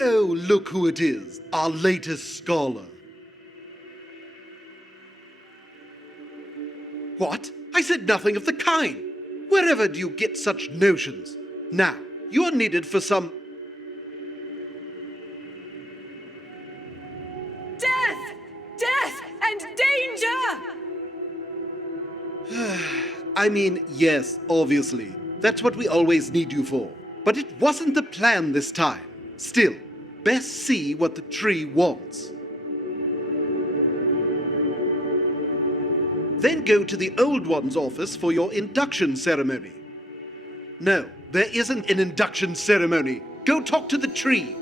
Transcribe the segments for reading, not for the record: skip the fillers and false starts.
Oh, look who it is, our latest scholar. What? I said nothing of the kind. Wherever do you get such notions? Now, you're needed for some... Death! Death and danger! I mean, yes, obviously. That's what we always need you for. But it wasn't the plan this time. Still, best see what the tree wants. Then go to the Old One's office for your induction ceremony. No, there isn't an induction ceremony. Go talk to the tree.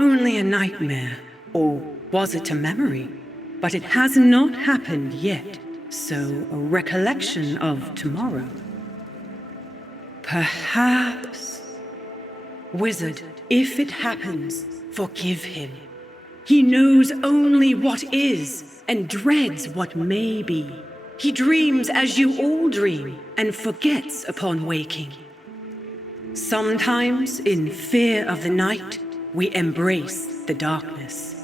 Only a nightmare, or was it a memory? But it has not happened yet, so a recollection of tomorrow. Perhaps... Wizard, if it happens, forgive him. He knows only what is, and dreads what may be. He dreams as you all dream, and forgets upon waking. Sometimes, in fear of the night, we embrace the darkness.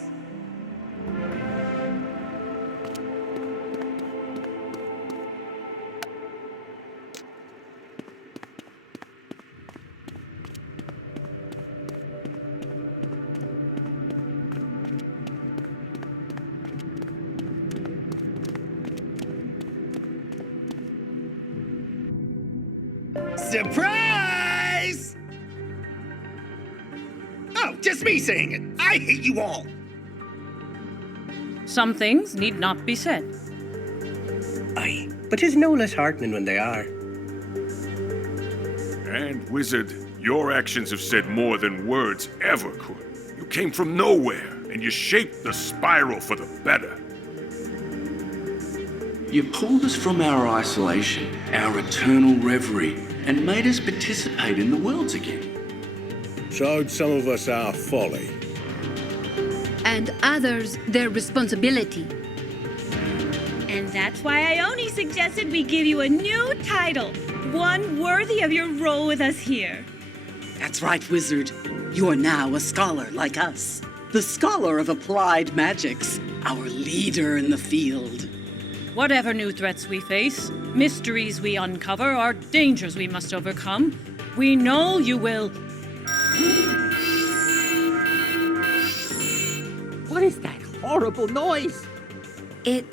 Surprise! Oh, just me saying it. I hate you all. Some things need not be said. Aye, but 'tis no less heartening when they are. And, Wizard, your actions have said more than words ever could. You came from nowhere, and you shaped the spiral for the better. You pulled us from our isolation, our eternal reverie, and made us participate in the worlds again. Showed some of us our folly. And others their responsibility. And that's why Ione suggested we give you a new title, one worthy of your role with us here. That's right, Wizard. You are now a scholar like us. The scholar of applied magics, our leader in the field. Whatever new threats we face, mysteries we uncover, or dangers we must overcome, we know you will... What is that horrible noise? It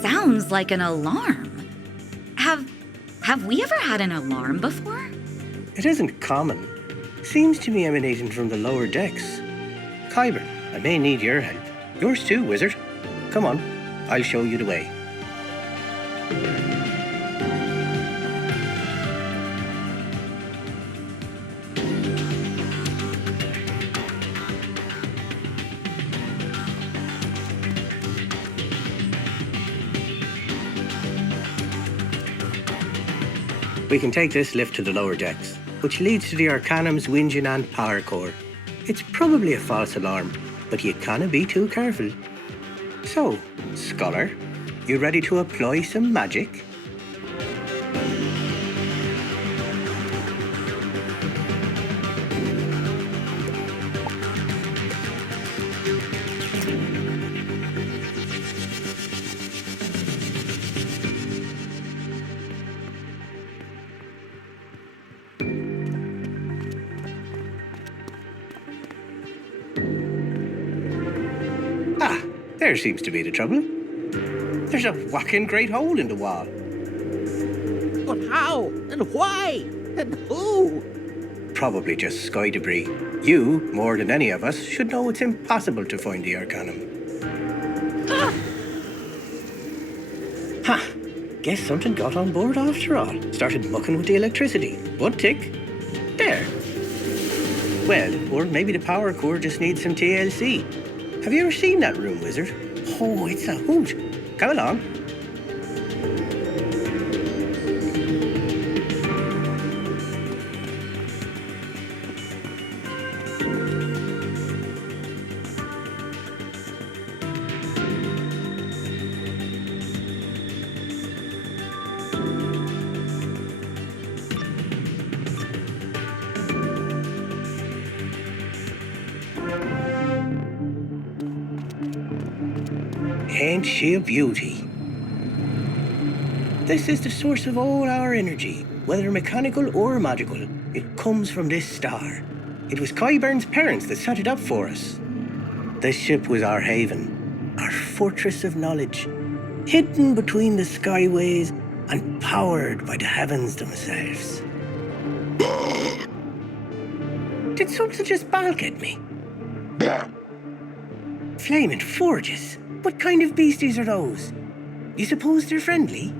sounds like an alarm. Have we ever had an alarm before? It isn't common. Seems to be emanating from the lower decks. Kymma, I may need your help. Yours too, Wizard. Come on, I'll show you the way. We can take this lift to the lower decks, which leads to the Arcanium's engine and power core. It's probably a false alarm, but you can't be too careful. So, Scholar, you ready to apply some magic? There seems to be the trouble. There's a whacking great hole in the wall. But how? And why? And who? Probably just sky debris. You, more than any of us, should know it's impossible to find the Arcanium. Ha! Guess something got on board after all. Started mucking with the electricity. One tick. There. Well, or maybe the power core just needs some TLC. Have you ever seen that room, Wizard? Oh, it's a hoot. Come along. Ain't she a beauty? This is the source of all our energy, whether mechanical or magical. It comes from this star. It was Qyburn's parents that set it up for us. This ship was our haven, our fortress of knowledge, hidden between the skyways and powered by the heavens themselves. Did something just balk at me? Flaming forges? What kind of beasties are those? You suppose they're friendly?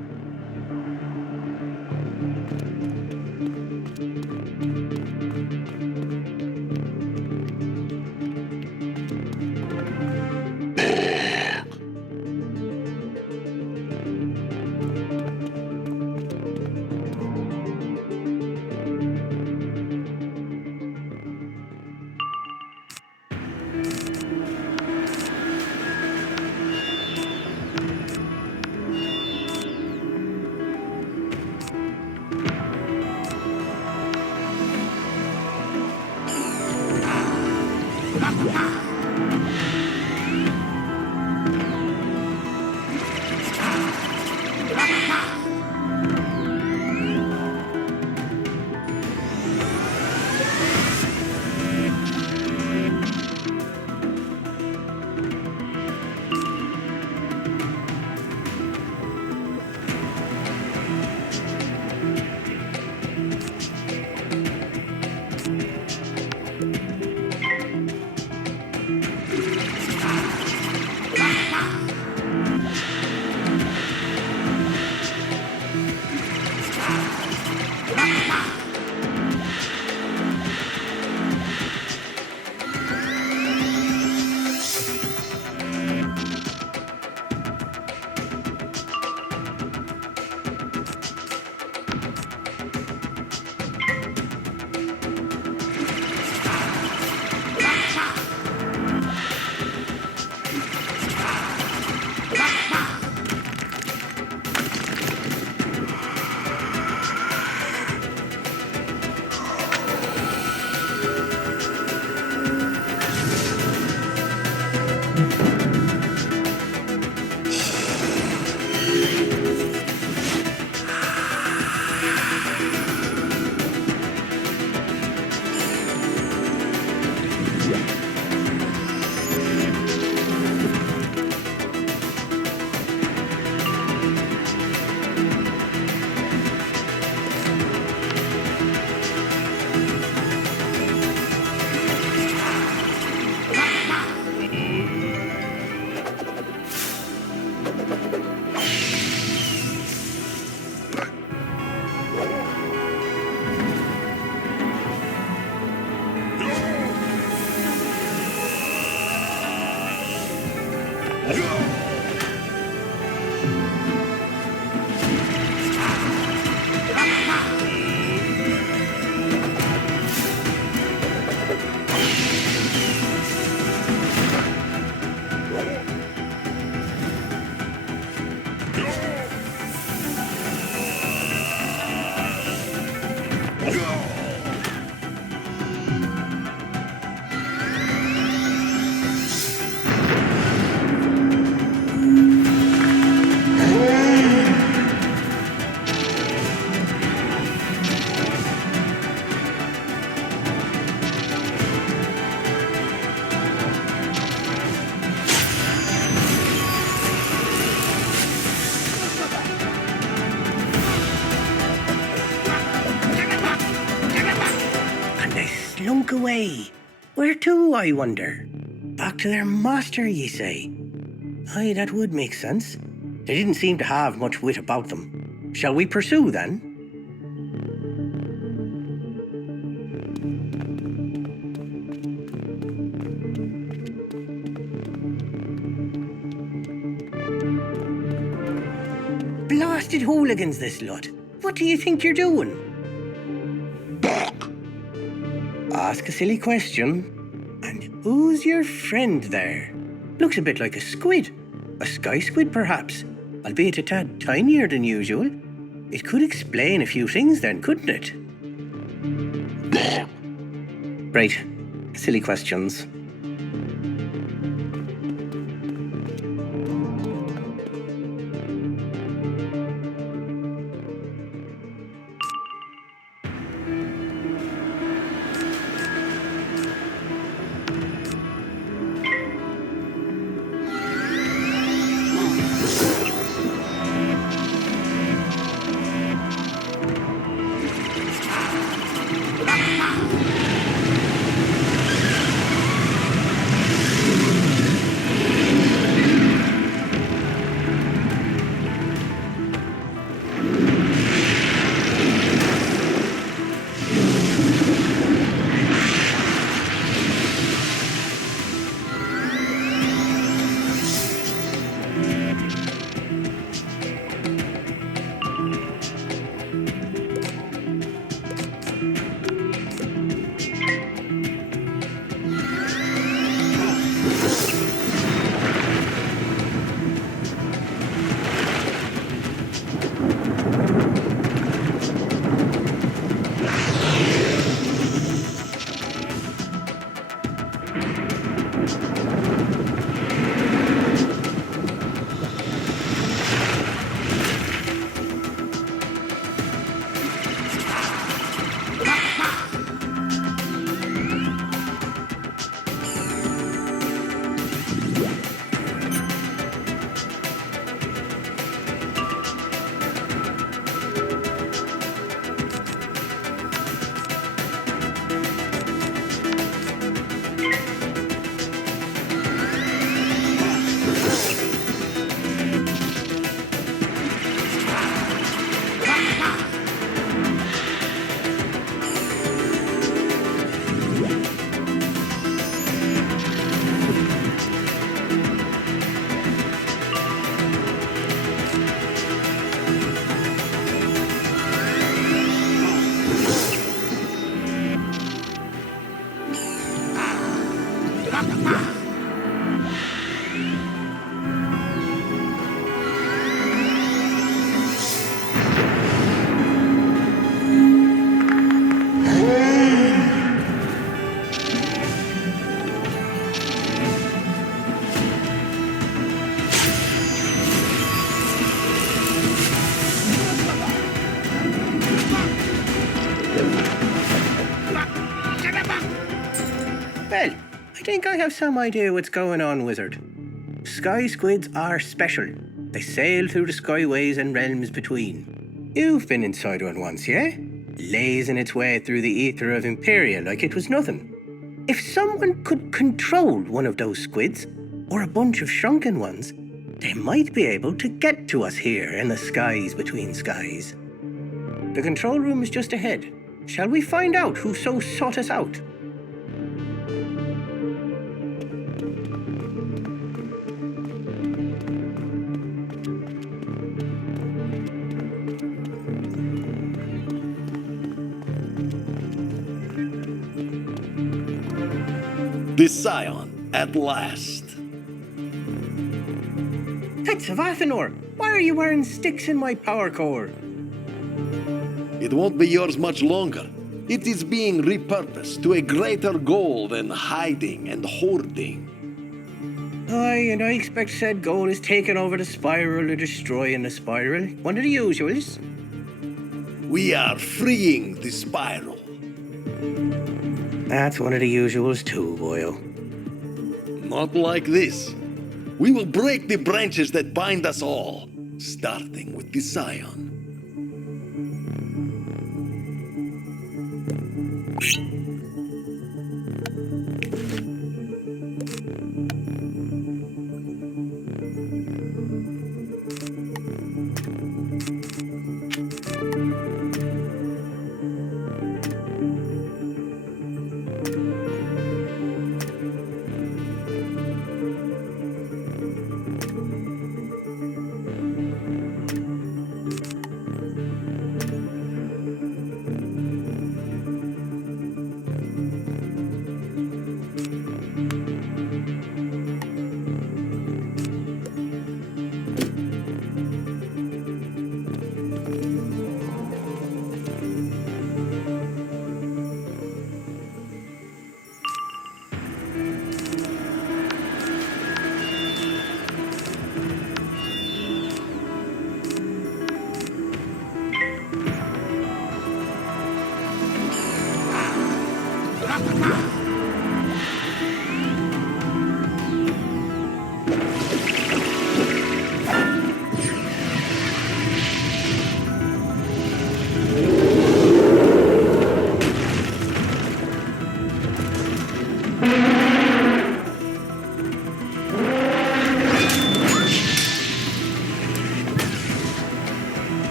Slunk away. Where to, I wonder? Back to their master, ye say? Aye, that would make sense. They didn't seem to have much wit about them. Shall we pursue, then? Blasted hooligans, this lot. What do you think you're doing? Ask a silly question. And who's your friend there? Looks a bit like a squid. A sky squid, perhaps, albeit a tad tinier than usual. It could explain a few things then, couldn't it? Right. Silly questions. Well, I think I have some idea what's going on, Wizard. Sky squids are special. They sail through the skyways and realms between. You've been inside one once, yeah? Lazing its way through the ether of Imperia like it was nothing. If someone could control one of those squids, or a bunch of shrunken ones, they might be able to get to us here in the skies between skies. The control room is just ahead. Shall we find out who so sought us out? The Scion, at last. Pets of Athenor, why are you wearing sticks in my power core? It won't be yours much longer. It is being repurposed to a greater goal than hiding and hoarding. Aye, and I expect said goal is taking over the spiral or destroying the spiral. One of the usuals. We are freeing the spiral. That's one of the usuals too, boyo. Not like this. We will break the branches that bind us all, starting with the Scion.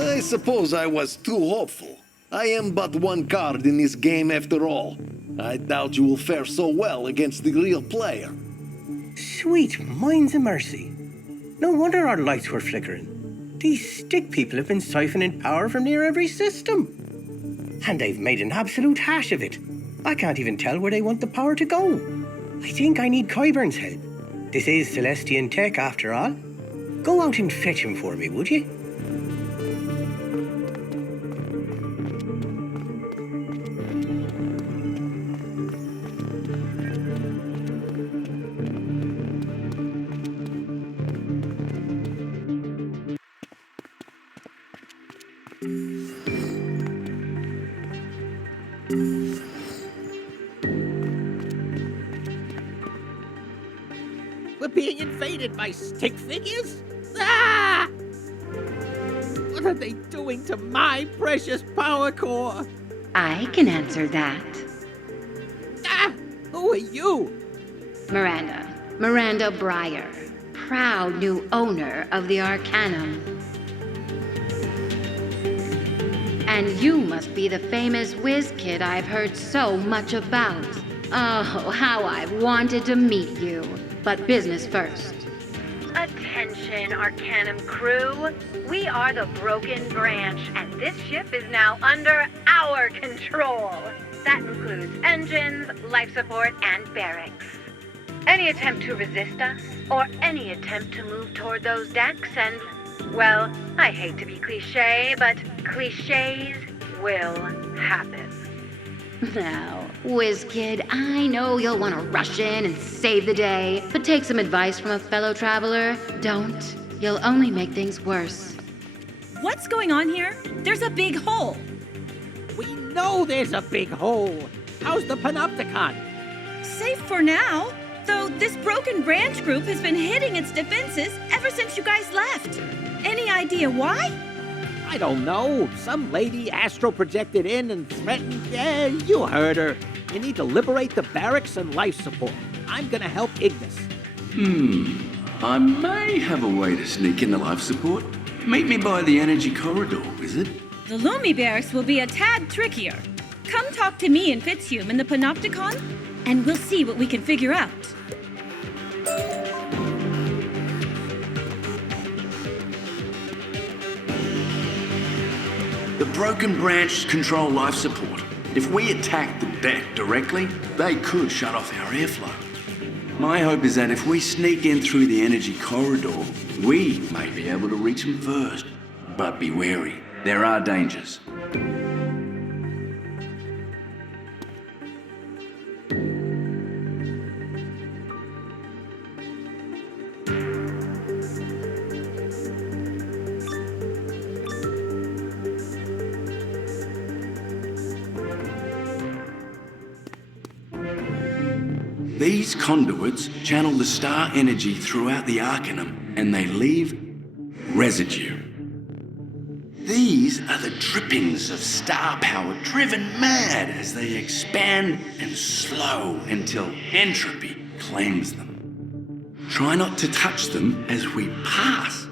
I suppose I was too hopeful. I am but one card in this game after all. I doubt you will fare so well against the real player. Sweet minds of mercy. No wonder our lights were flickering. These stick people have been siphoning power from near every system. And they've made an absolute hash of it. I can't even tell where they want the power to go. I think I need Qyburn's help. This is Celestian tech after all. Go out and fetch him for me, would you? We're being invaded by stick figures? Ah! What are they doing to my precious power core? I can answer that. Ah! Who are you? Miranda Breyer, proud new owner of the Arcanium. And you must be the famous whiz kid I've heard so much about. Oh, how I've wanted to meet you. But business first. Attention, Arcanium crew. We are the Broken Branch, and this ship is now under our control. That includes engines, life support, and barracks. Any attempt to resist us, or any attempt to move toward those decks, and, well, I hate to be cliche, but cliches will happen. Now, WizKid, I know you'll want to rush in and save the day, but take some advice from a fellow traveler. Don't. You'll only make things worse. What's going on here? There's a big hole. We know there's a big hole. How's the Panopticon? Safe for now, though this broken branch group has been hitting its defenses ever since you guys left. Any idea why? I don't know. Some lady astral projected in and threatened. Yeah, you heard her. You need to liberate the barracks and life support. I'm gonna help Ignis. I may have a way to sneak in the life support. Meet me by the energy corridor, Wizard. The Lumi barracks will be a tad trickier. Come talk to me and Fitzhume in the Panopticon, and we'll see what we can figure out. The broken branch control life support. If we attack the deck directly, they could shut off our airflow. My hope is that if we sneak in through the energy corridor, we may be able to reach them first. But be wary, there are dangers. These conduits channel the star energy throughout the Arcanium, and they leave residue. These are the drippings of star power driven mad as they expand and slow until entropy claims them. Try not to touch them as we pass.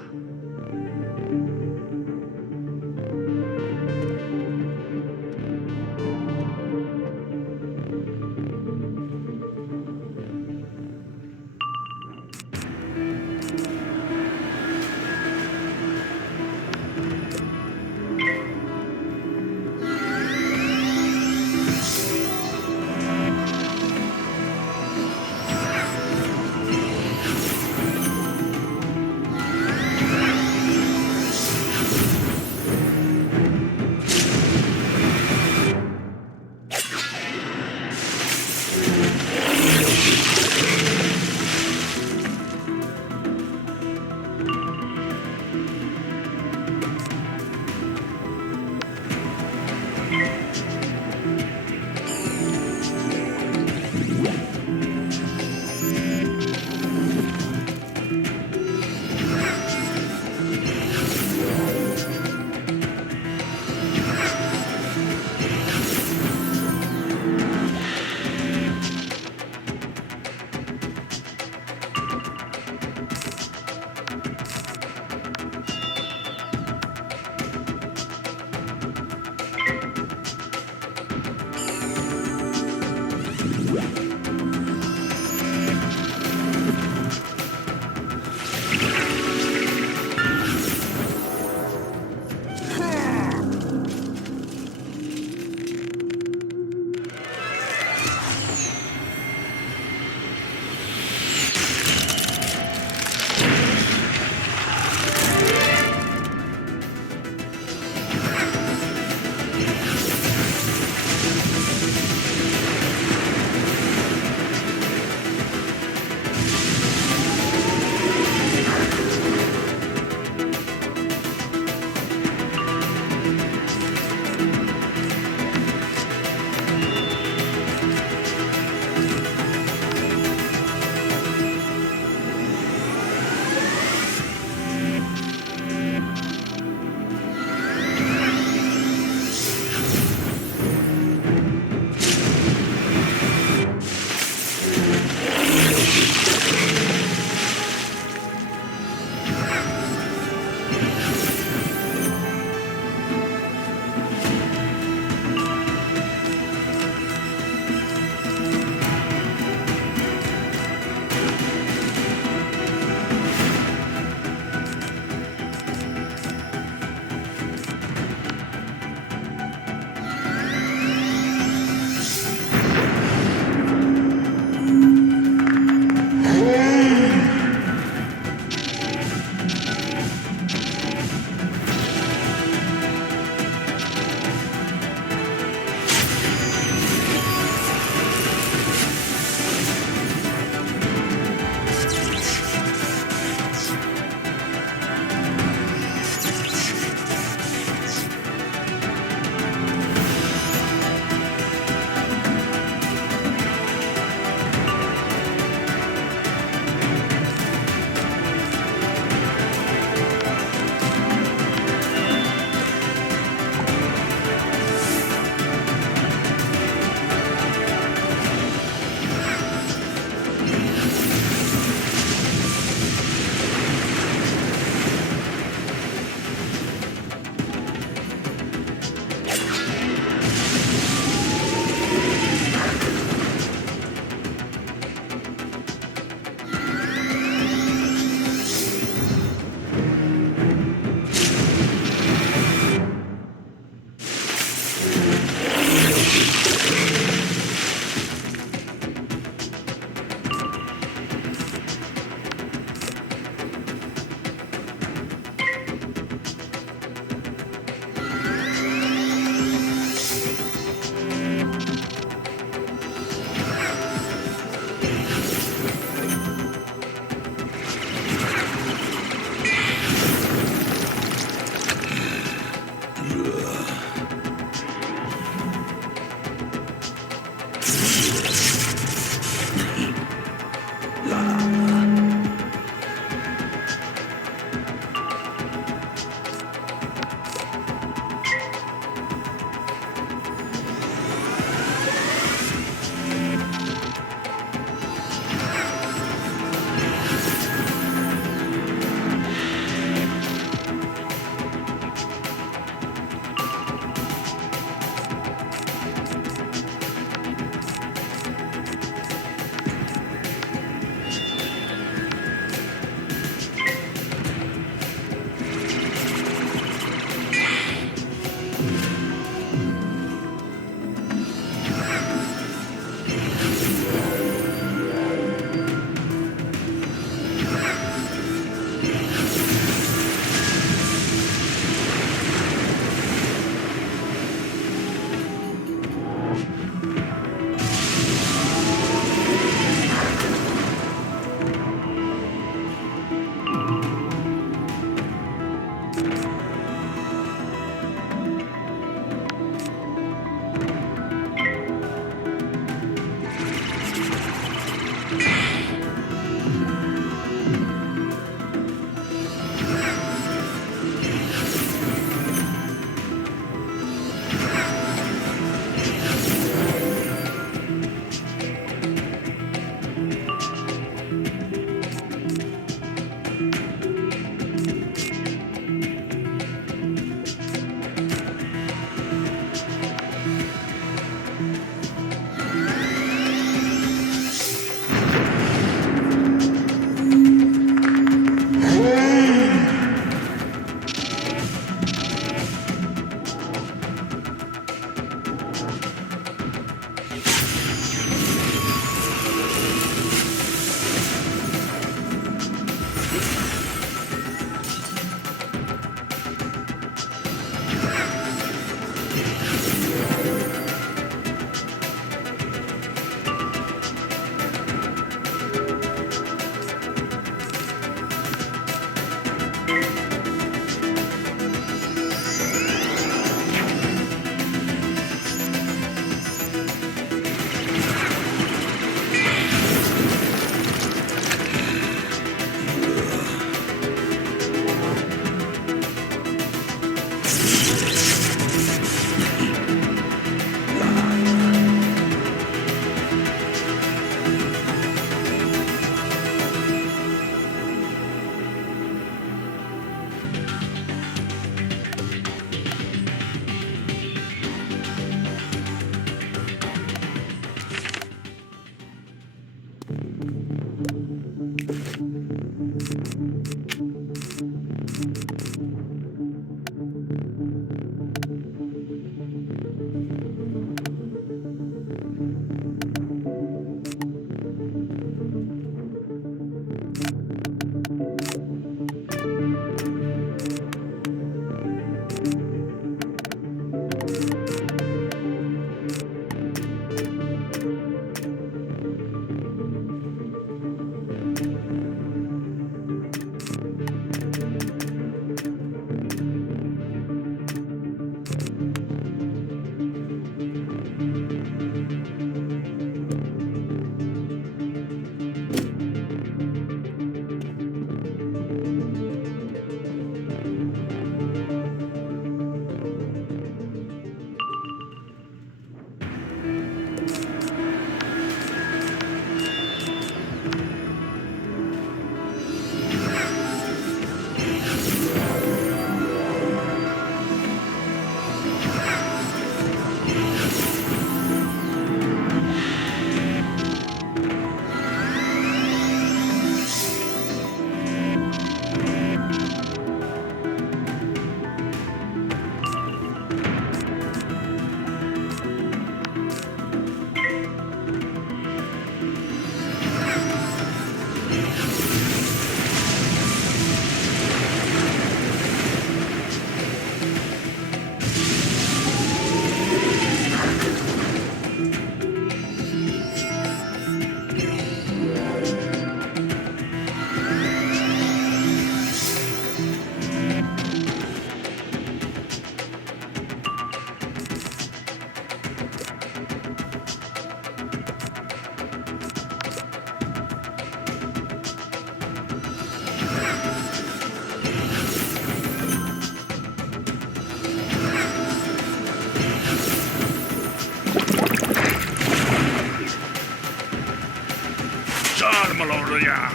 Maloria.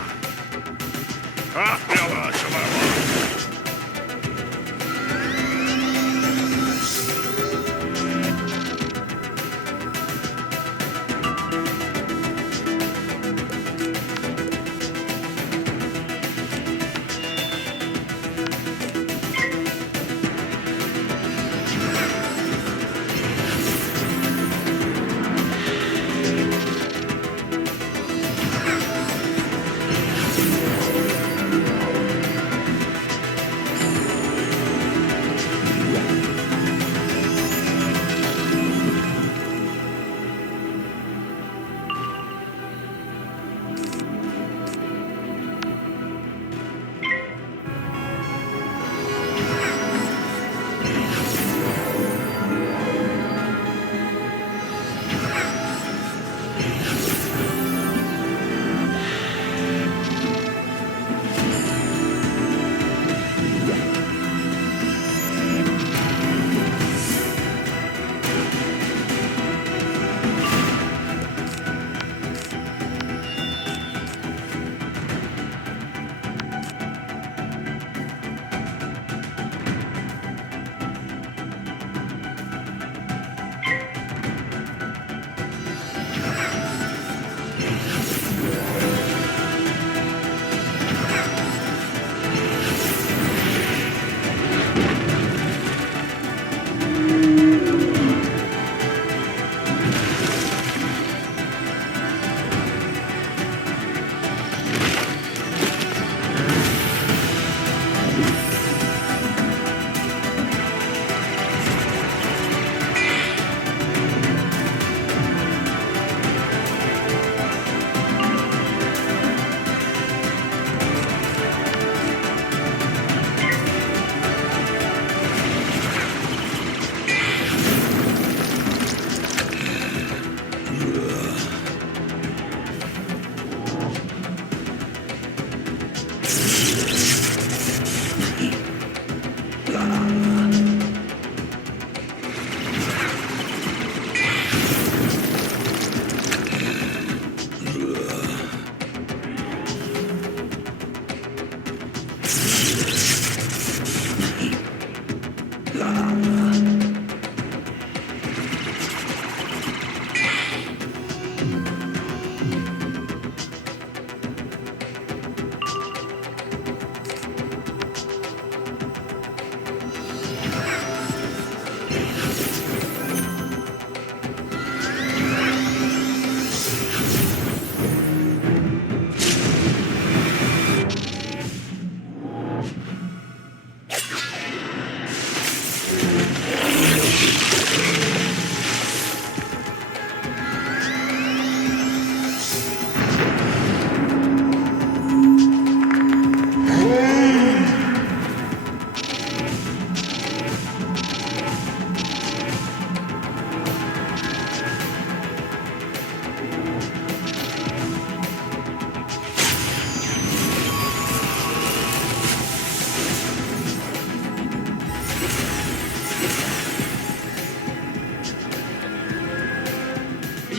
Ah, yalla, shalala.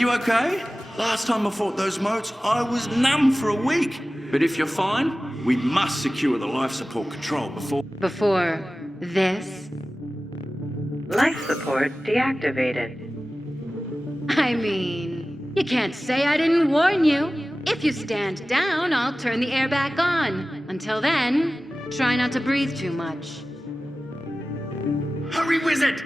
You okay? Last time I fought those moats, I was numb for a week. But if you're fine, we must secure the life support control before... Before this? Life support deactivated. I mean, you can't say I didn't warn you. If you stand down, I'll turn the air back on. Until then, try not to breathe too much. Hurry, Wizard!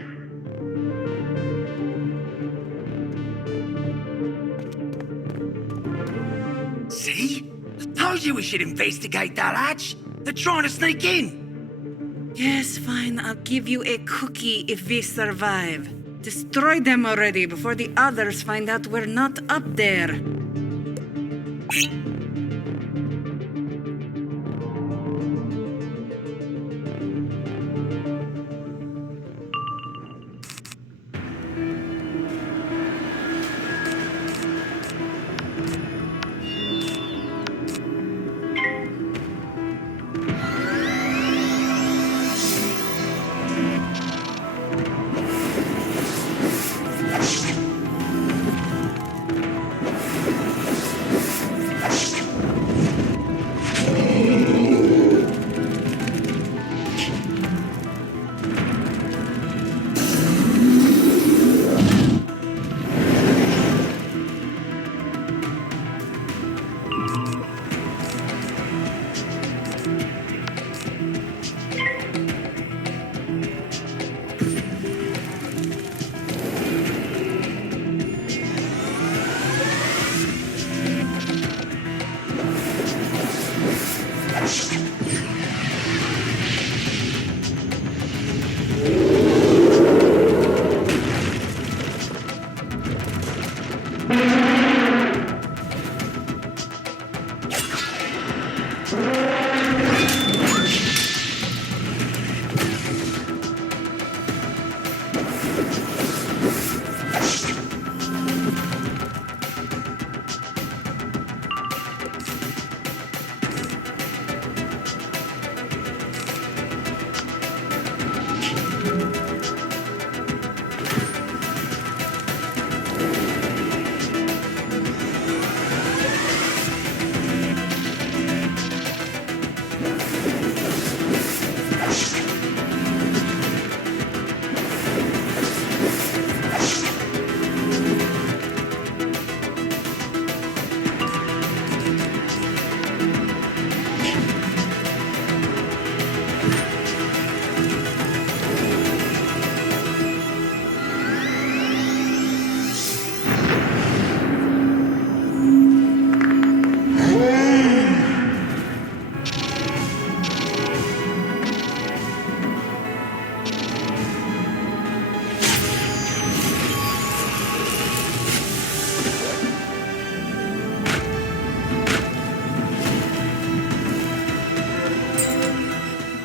See? I told you we should investigate that hatch. They're trying to sneak in. Yes, fine. I'll give you a cookie if we survive. Destroy them already before the others find out we're not up there.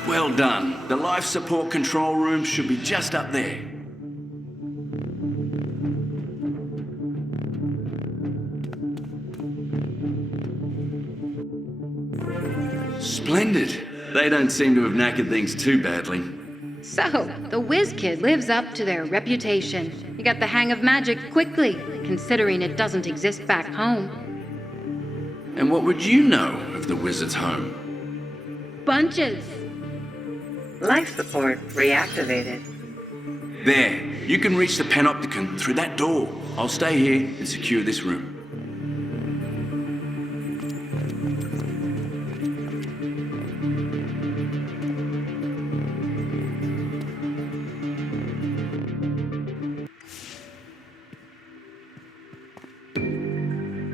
Well done. The life support control room should be just up there. Splendid. They don't seem to have knackered things too badly. So, the Whiz Kid lives up to their reputation. You got the hang of magic quickly, considering it doesn't exist back home. And what would you know of the wizard's home? Bunches. Life support reactivated. There. You can reach the Panopticon through that door. I'll stay here and secure this room.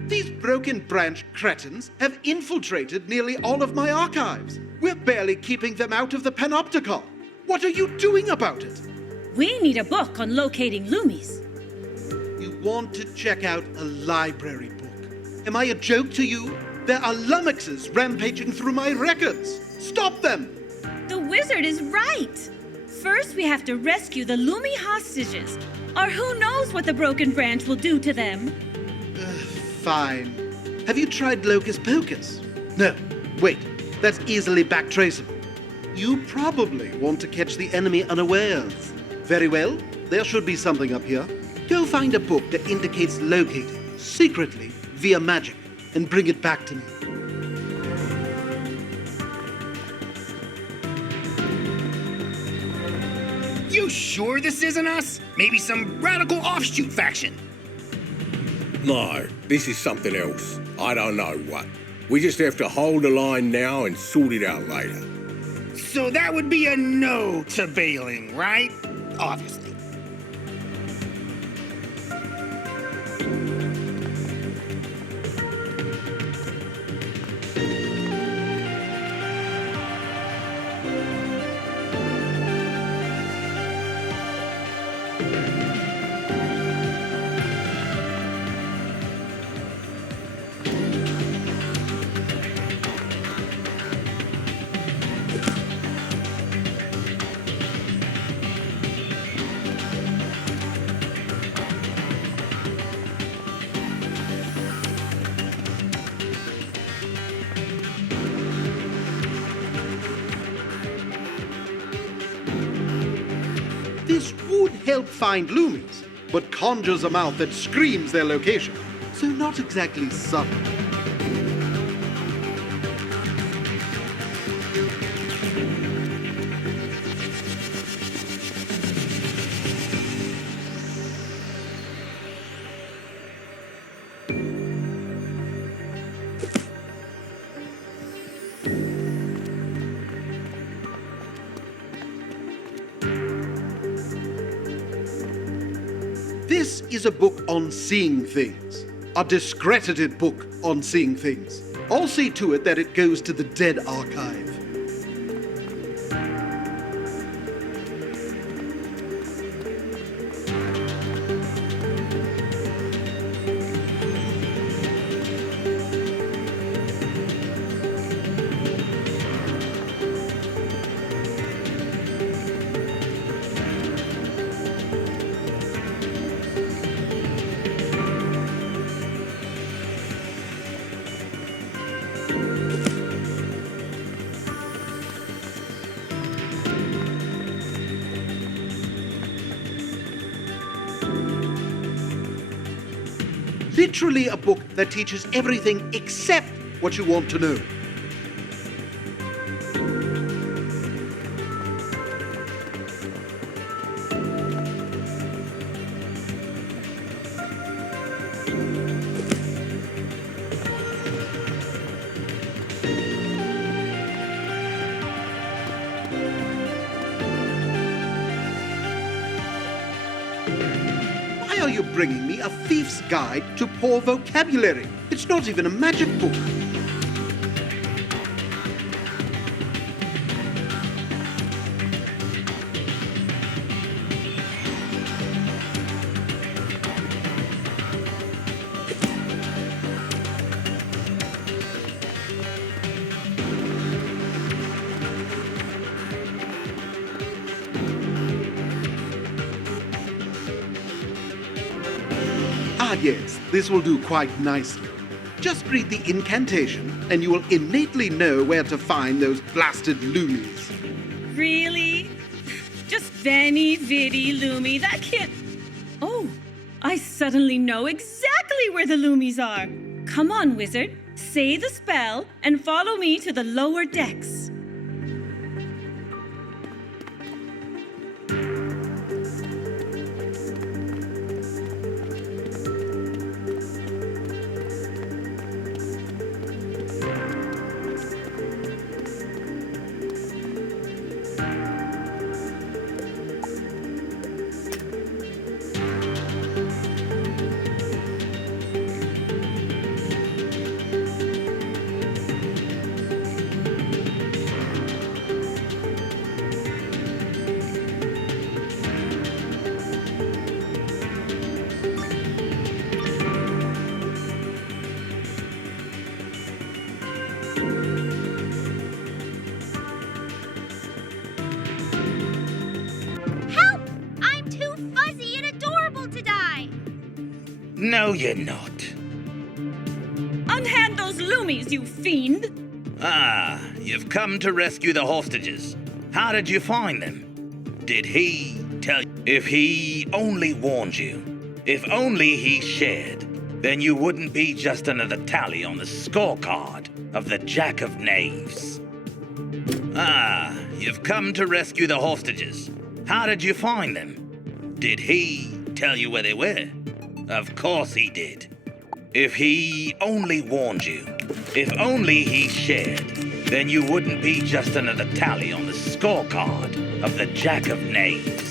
These Broken Branch cretins have infiltrated nearly all of my archives. We're barely keeping them out of the Panopticon. What are you doing about it? We need a book on locating Loomies. You want to check out a library book. Am I a joke to you? There are lummoxes rampaging through my records. Stop them! The wizard is right. First, we have to rescue the Lumi hostages, or who knows what the Broken Branch will do to them. Fine. Have you tried Locus Pocus? No. Wait. That's easily backtraceable. You probably want to catch the enemy unawares. Very well. There should be something up here. Go find a book that indicates locating, secretly, via magic, and bring it back to me. You sure this isn't us? Maybe some radical offshoot faction? No, this is something else. I don't know what. We just have to hold the line now and sort it out later. So that would be a no to bailing, right? Obviously. This would help find Loomies, but conjures a mouth that screams their location. So not exactly subtle. This is a book on seeing things. A discredited book on seeing things. I'll see to it that it goes to the Dead Archive. literally a book that teaches everything except what you want to know. Why are you bringing me a thief's guide to poor vocabulary? It's not even a magic book. Ah yes, this will do quite nicely. Just read the incantation and you will innately know where to find those blasted loomies. Really? Just Vanny Viddy Loomy, that can't... Oh, I suddenly know exactly where the loomies are. Come on, wizard. Say the spell and follow me to the lower decks. No, you're not. Unhand those loomies, you fiend! Ah, you've come to rescue the hostages. How did you find them? Did he tell you? If he only warned you, if only he shared, then you wouldn't be just another tally on the scorecard of the Jack of Knaves. Ah, you've come to rescue the hostages. How did you find them? Did he tell you where they were? Of course he did. If he only warned you, if only he shared, then you wouldn't be just another tally on the scorecard of the Jack of Knaves.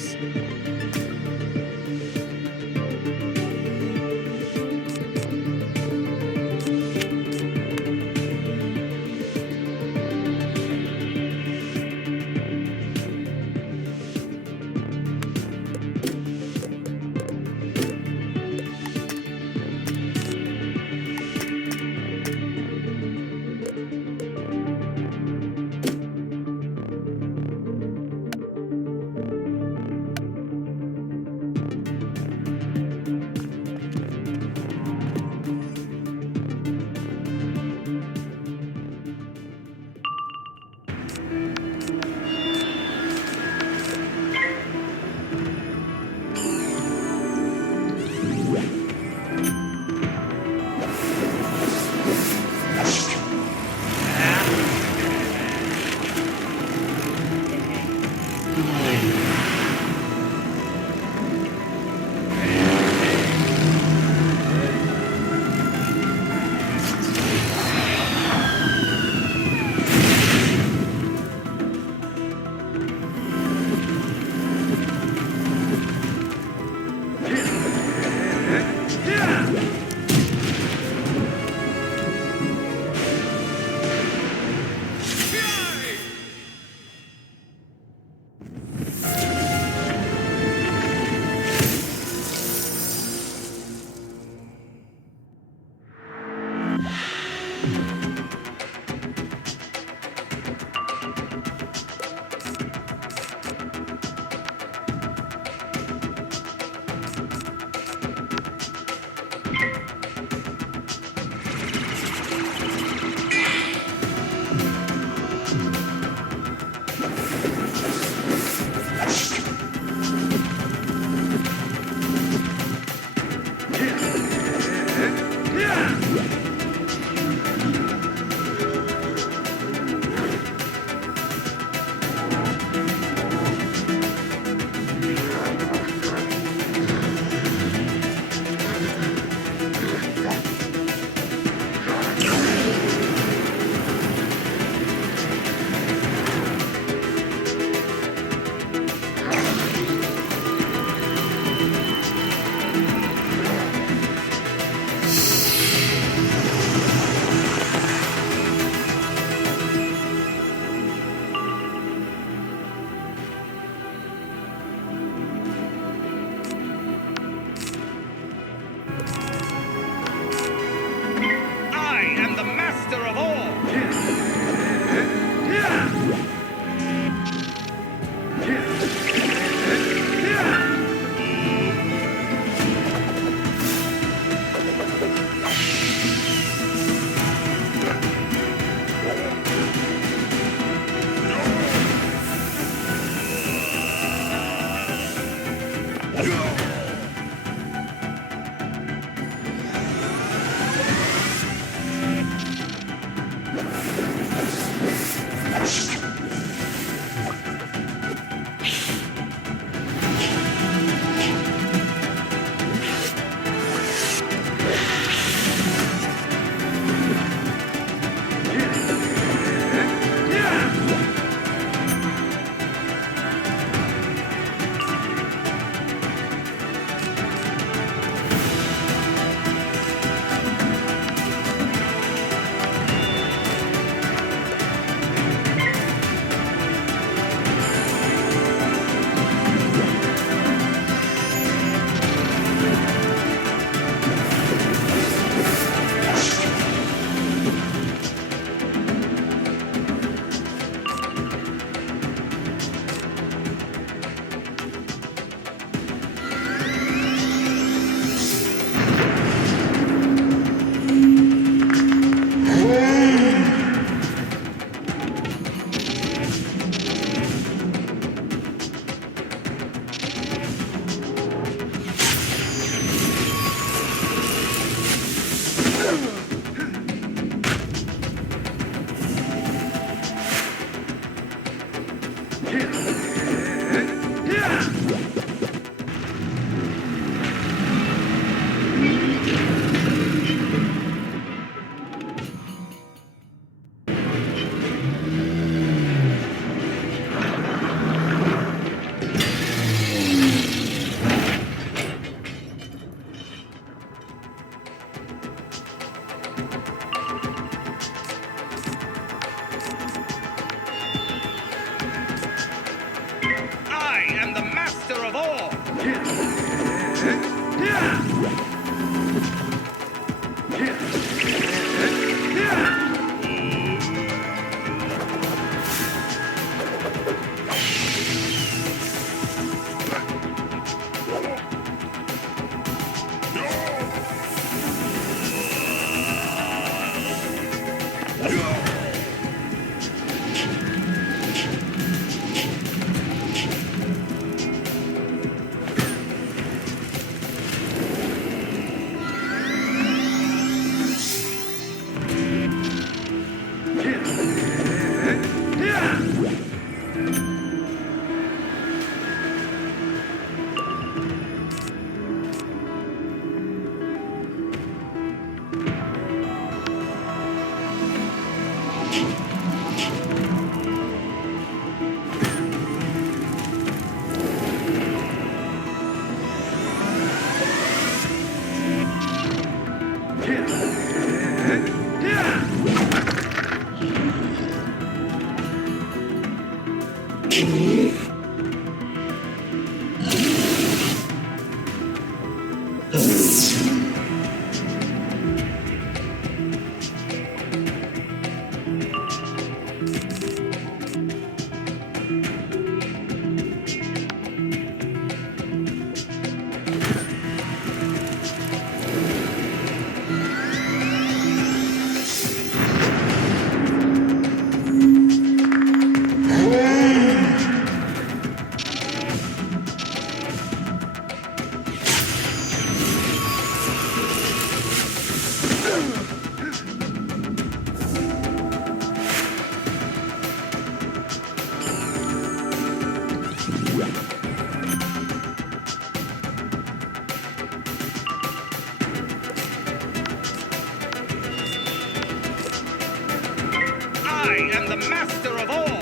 I am the master of all!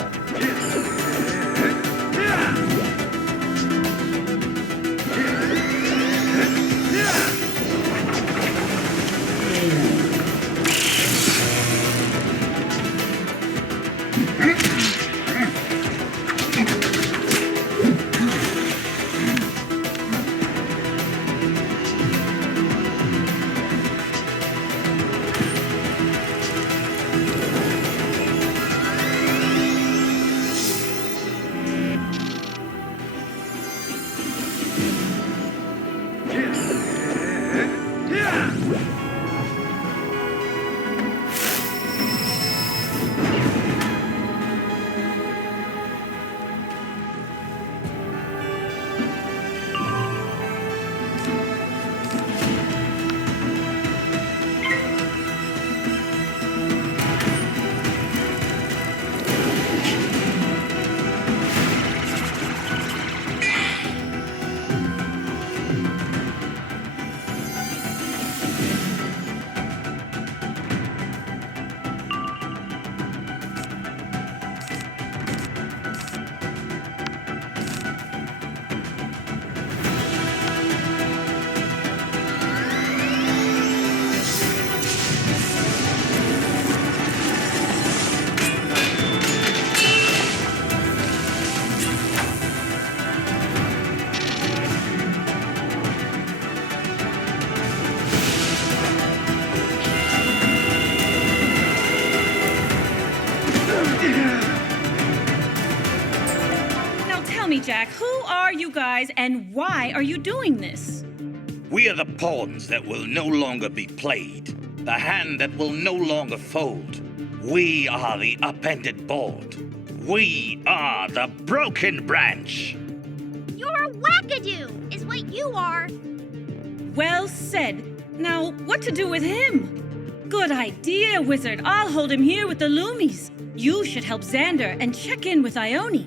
Now tell me, Jack, who are you guys and why are you doing this? We are the pawns that will no longer be played, the hand that will no longer fold. We are the upended board. We are the broken branch. You're a wackadoo, is what you are. Well said. Now, what to do with him? Good idea, Wizard. I'll hold him here with the Loomies. You should help Xander and check in with Ione.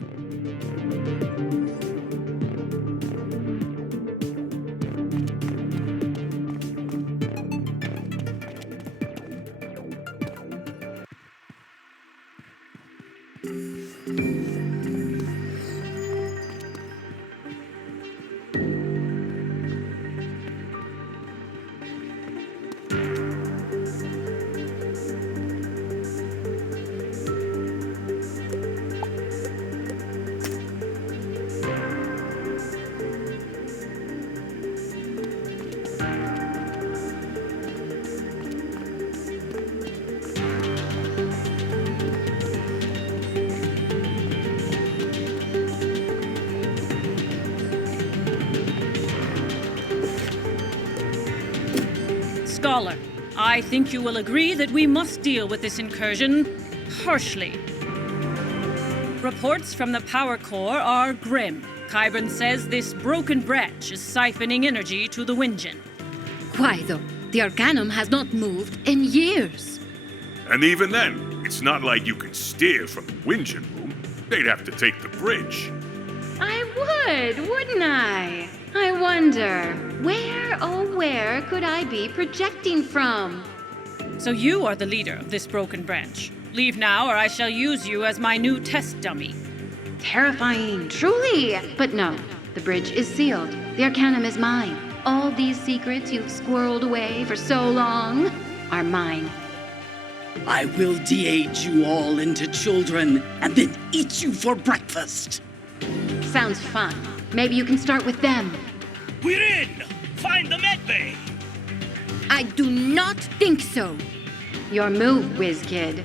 Scholar, I think you will agree that we must deal with this incursion harshly. Reports from the power core are grim. Kyburn says this broken branch is siphoning energy to the Winjin. Why, though? The Arcanum has not moved in years. And even then, it's not like you can steer from the Winjin room. They'd have to take the bridge. I would, wouldn't I? I wonder, where could I be projecting from? So you are the leader of this broken branch. Leave now, or I shall use you as my new test dummy. Terrifying, truly. But no, the bridge is sealed. The Arcanum is mine. All these secrets you've squirreled away for so long are mine. I will de-age you all into children and then eat you for breakfast. Sounds fun. Maybe you can start with them. We're in! Find the medbay! I do not think so. Your move, whiz kid.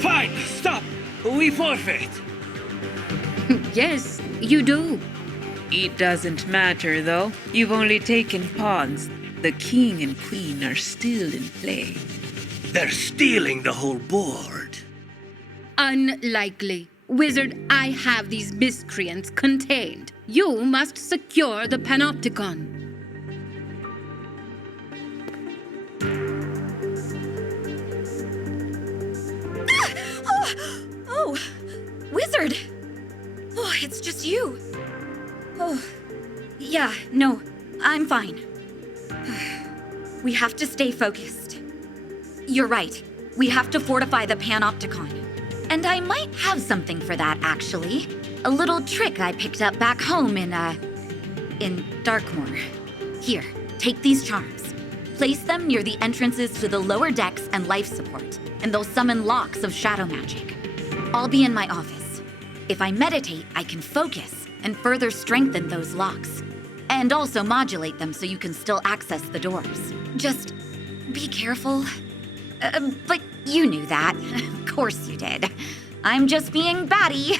Fine, stop! We forfeit! Yes, you do. It doesn't matter, though. You've only taken pawns. The king and queen are still in play. They're stealing the whole board. Unlikely. Wizard, I have these miscreants contained. You must secure the Panopticon. Oh, Wizard! Oh, it's just you. Oh, yeah, no, I'm fine. We have to stay focused. You're right. We have to fortify the Panopticon. And I might have something for that, actually. A little trick I picked up back home in Darkmoor. Here, take these charms. Place them near the entrances to the lower decks and life support, and they'll summon locks of shadow magic. I'll be in my office. If I meditate, I can focus and further strengthen those locks. And also modulate them so you can still access the doors. Just be careful. But you knew that. Of course you did. I'm just being batty.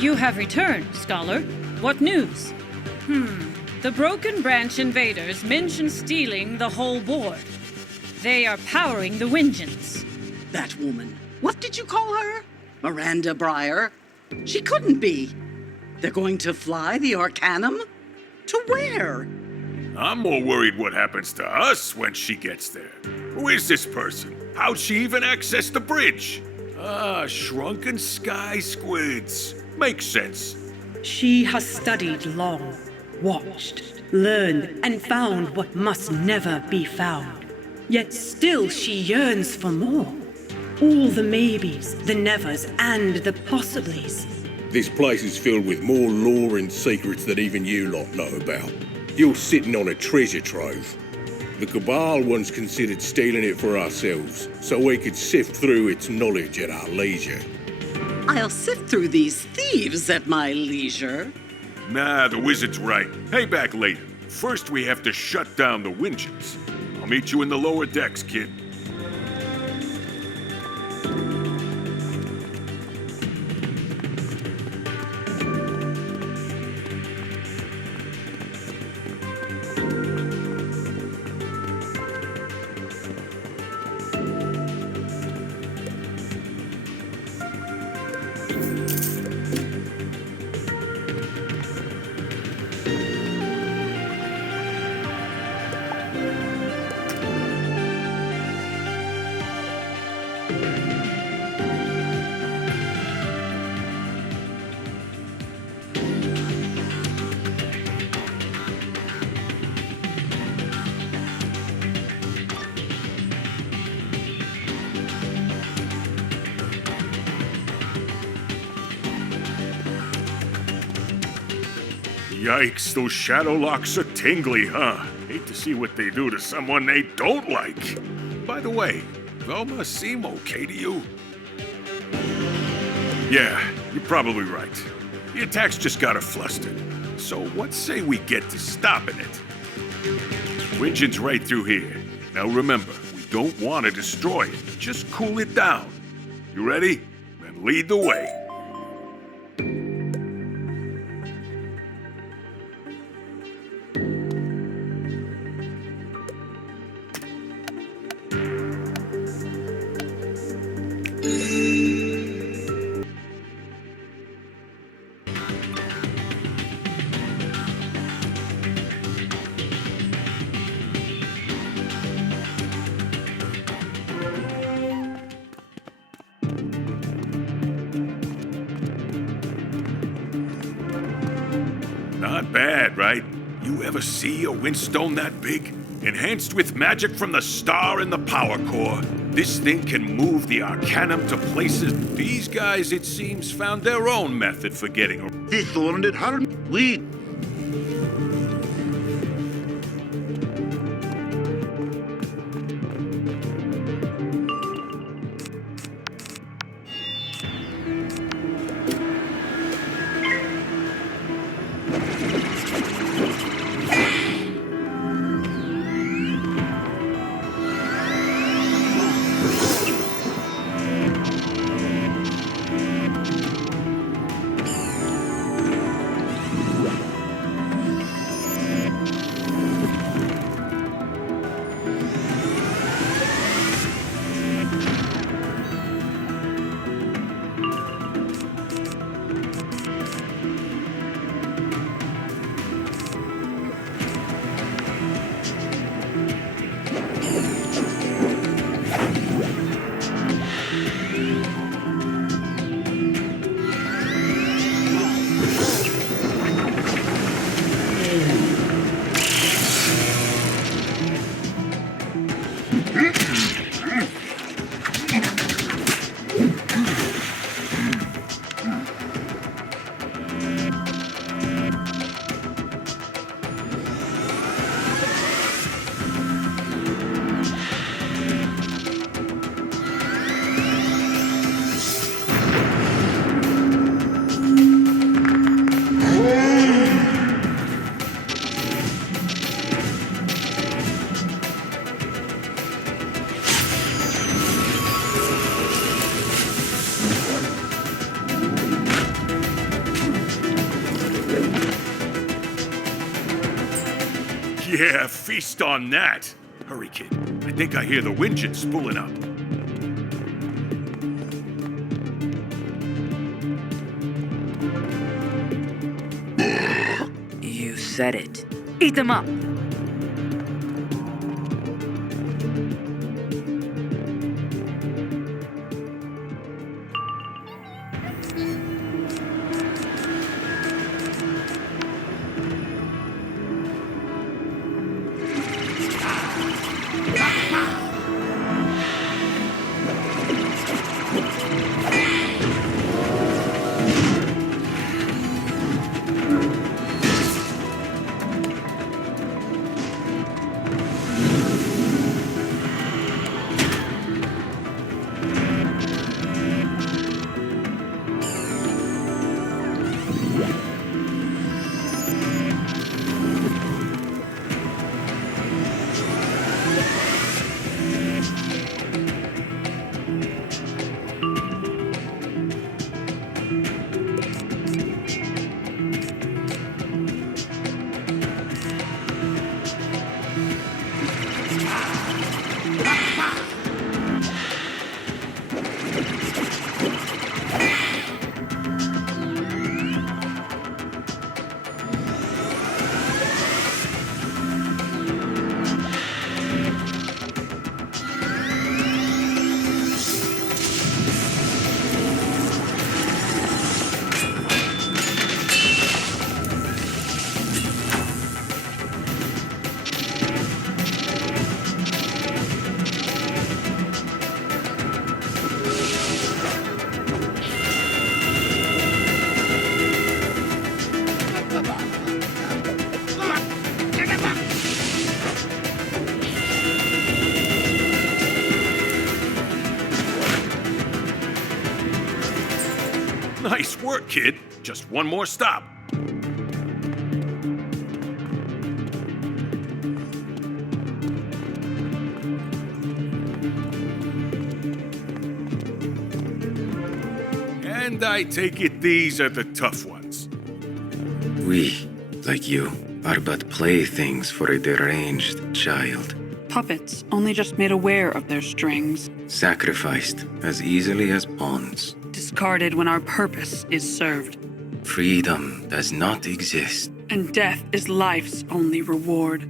You have returned, Scholar. What news? The Broken Branch invaders mentioned stealing the whole board. They are powering the Winjins. That woman. What did you call her? Miranda Breyer? She couldn't be. They're going to fly the Arcanum? To where? I'm more worried what happens to us when she gets there. Who is this person? How'd she even access the bridge? Shrunken sky squids. Makes sense. She has studied long, watched, learned, and found what must never be found. Yet still she yearns for more. All the maybes, the nevers, and the possiblies. This place is filled with more lore and secrets that even you lot know about. You're sitting on a treasure trove. The Cabal once considered stealing it for ourselves, so we could sift through its knowledge at our leisure. I'll sift through these thieves at my leisure. Nah, the wizard's right. Pay back later. First, we have to shut down the Winjins. I'll meet you in the lower decks, kid. Yikes, those shadow locks are tingly, huh? Hate to see what they do to someone they don't like. By the way, Velma seem okay to you? Yeah, you're probably right. The attack's just got her flustered. So what say we get to stopping it? Wingin's right through here. Now remember, we don't want to destroy it. Just cool it down. You ready? Then lead the way. Not bad, right? You ever see a windstone that big? Enhanced with magic from the star and the power core, this thing can move the Arcanum to places. These guys, it seems, found their own method for getting around. They thorned it hard. We. Yeah, feast on that. Hurry, kid. I think I hear the Wingin spooling up. You said it. Eat them up! Nice work, kid. Just one more stop. And I take it these are the tough ones. We, like you, are but playthings for a deranged child. Puppets, only just made aware of their strings. Sacrificed as easily as pawns. Discarded when our purpose is served. Freedom does not exist. And death is life's only reward.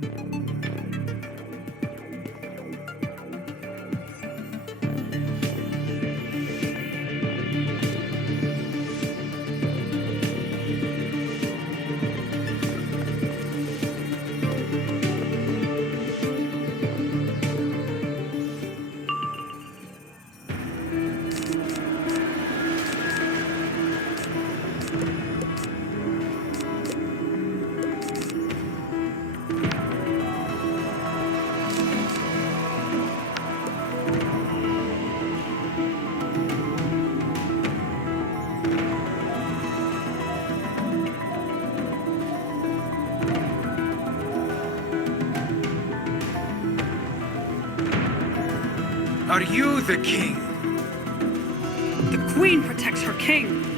Are you the king? The queen protects her king.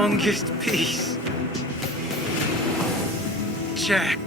strongest piece. Check.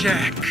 Check.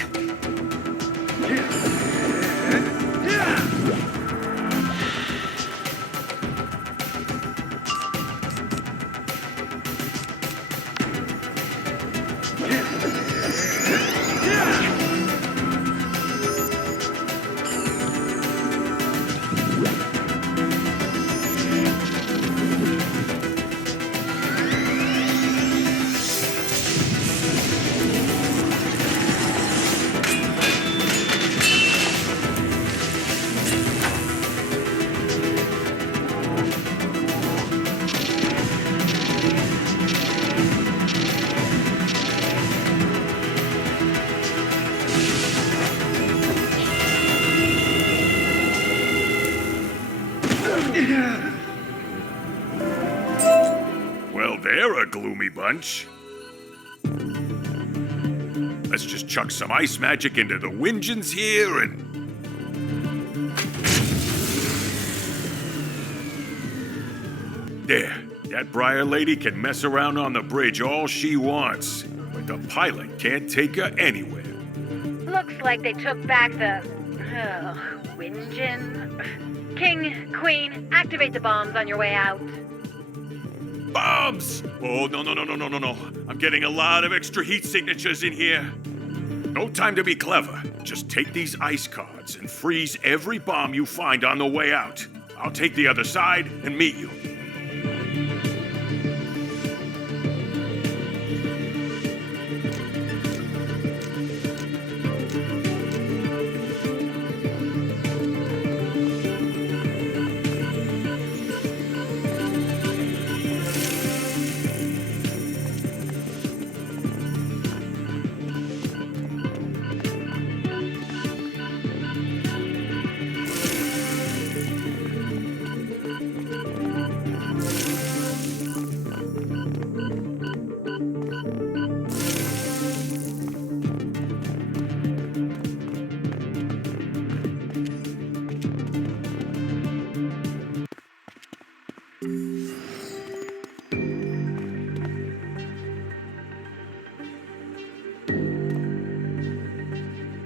Well, they're a gloomy bunch. Let's just chuck some ice magic into the Wingens here and... There. That Briar lady can mess around on the bridge all she wants, but the pilot can't take her anywhere. Looks like they took back the... Wingens. King, Queen, activate the bombs on your way out. Bombs! Oh, no. I'm getting a lot of extra heat signatures in here. No time to be clever. Just take these ice cards and freeze every bomb you find on the way out. I'll take the other side and meet you.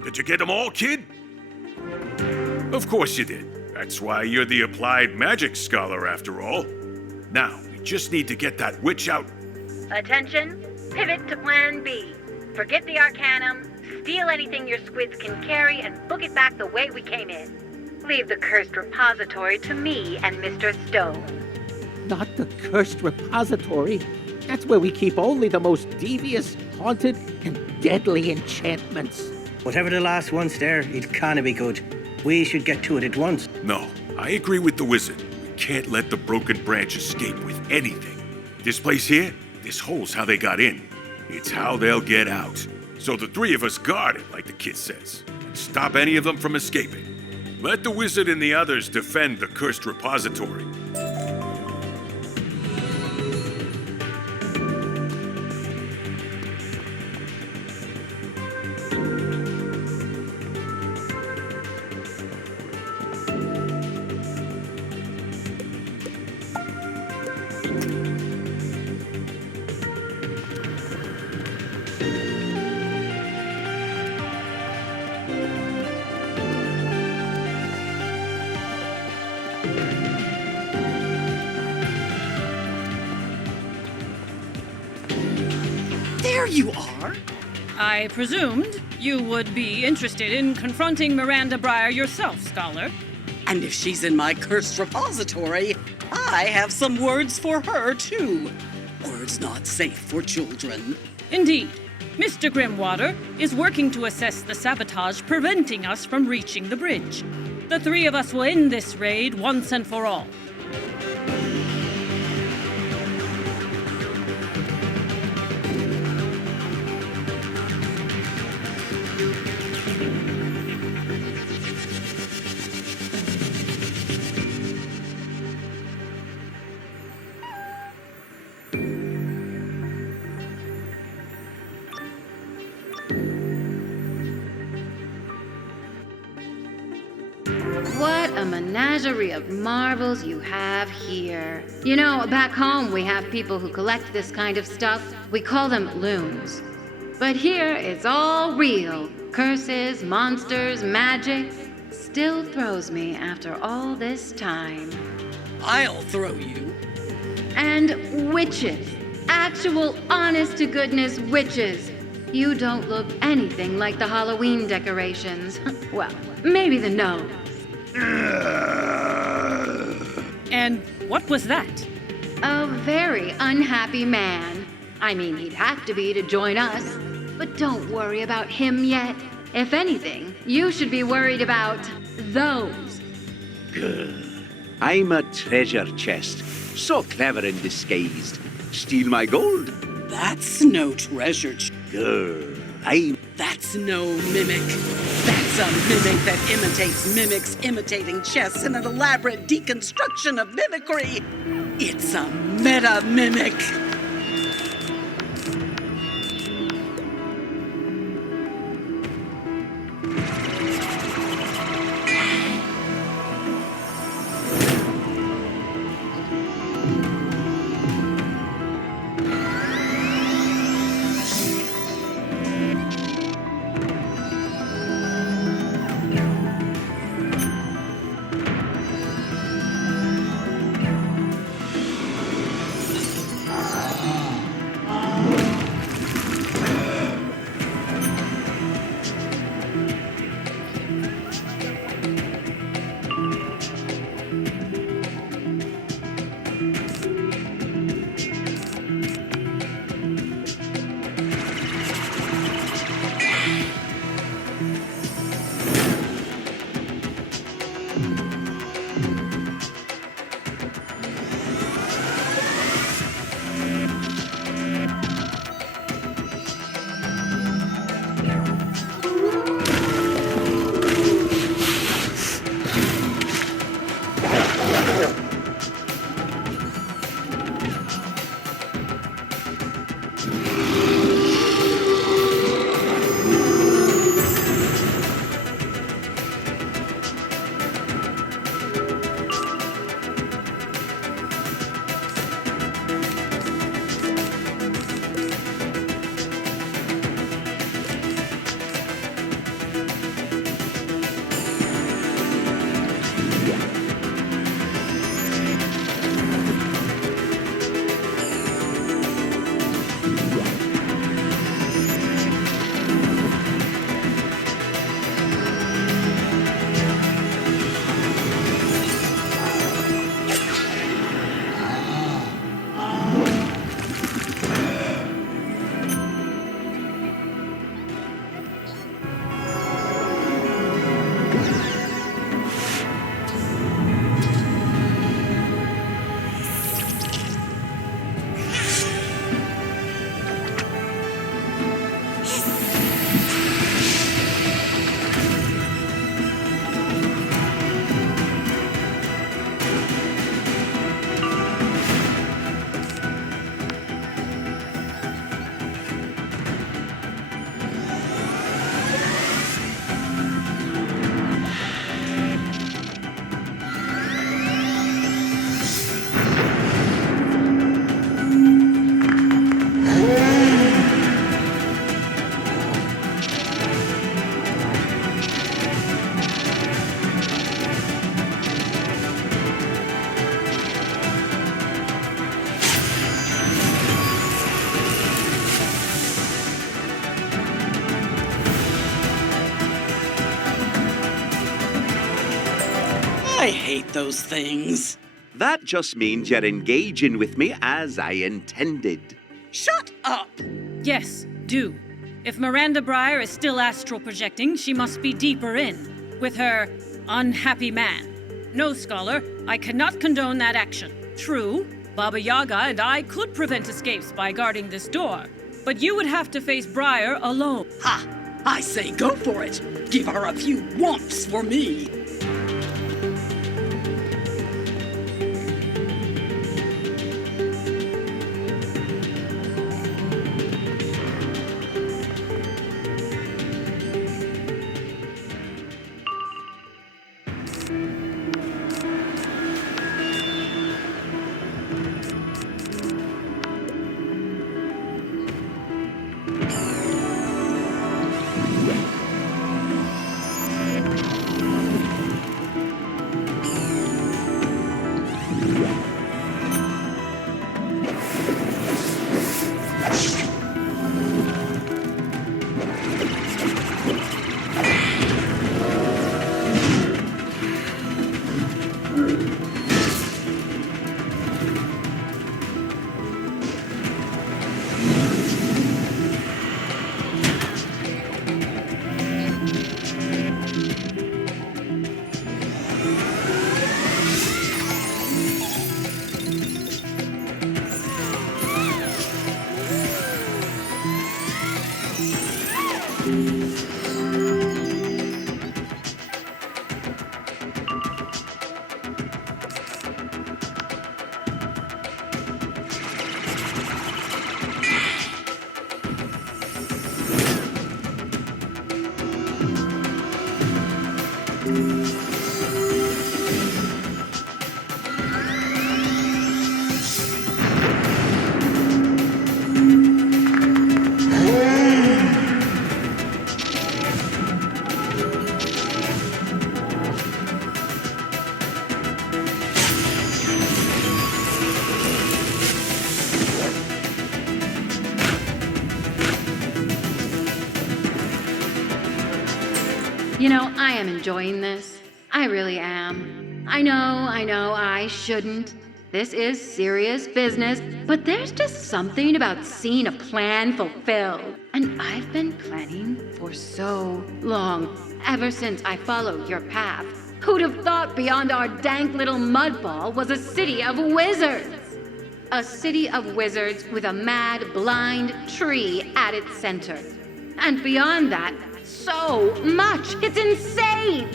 Did you get them all, kid? Of course you did. That's why you're the applied magic scholar after all. Now, we just need to get that witch out. Attention, pivot to plan B. Forget the Arcanum, steal anything your squids can carry, and book it back the way we came in. Leave the cursed repository to me and Mr. Stone. Not the cursed repository. That's where we keep only the most devious, haunted, and deadly enchantments. Whatever the last one's there, it can't be good. We should get to it at once. No, I agree with the wizard. We can't let the broken branch escape with anything. This place here, this hole's how they got in. It's how they'll get out. So the three of us guard it, like the kid says, and stop any of them from escaping. Let the wizard and the others defend the cursed repository. There you are. I presumed you would be interested in confronting Miranda Briar yourself, Scholar. And if she's in my cursed repository, I have some words for her, too. Words not safe for children. Indeed. Mr. Grimwater is working to assess the sabotage preventing us from reaching the bridge. The three of us will end this raid once and for all. What a menagerie of marvels you have here. You know, back home we have people who collect this kind of stuff. We call them loons. But here it's all real. Curses, monsters, magic. Still throws me after all this time. I'll throw you. And witches. Actual honest-to-goodness witches. You don't look anything like the Halloween decorations. Well, maybe the nose. And what was that? A very unhappy man. I mean, he'd have to be to join us. But don't worry about him yet. If anything, you should be worried about those. I'm a treasure chest. So clever and disguised. Steal my gold? That's no treasure. That's no mimic. That's a mimic that imitates mimics imitating chess in an elaborate deconstruction of mimicry. It's a meta-mimic. those things. That just means you're engaging with me as I intended. Shut up! Yes, do. If Miranda Breyer is still astral projecting, she must be deeper in, with her unhappy man. No, Scholar, I cannot condone that action. True, Baba Yaga and I could prevent escapes by guarding this door, but you would have to face Breyer alone. Ha! I say go for it! Give her a few whomps for me! You know, I am enjoying this. I really am. I know, I shouldn't. This is serious business, but there's just something about seeing a plan fulfilled. And I've been planning for so long, ever since I followed your path. Who'd have thought beyond our dank little mud ball was a city of wizards? A city of wizards with a mad, blind tree at its center. And beyond that, so much. It's insane!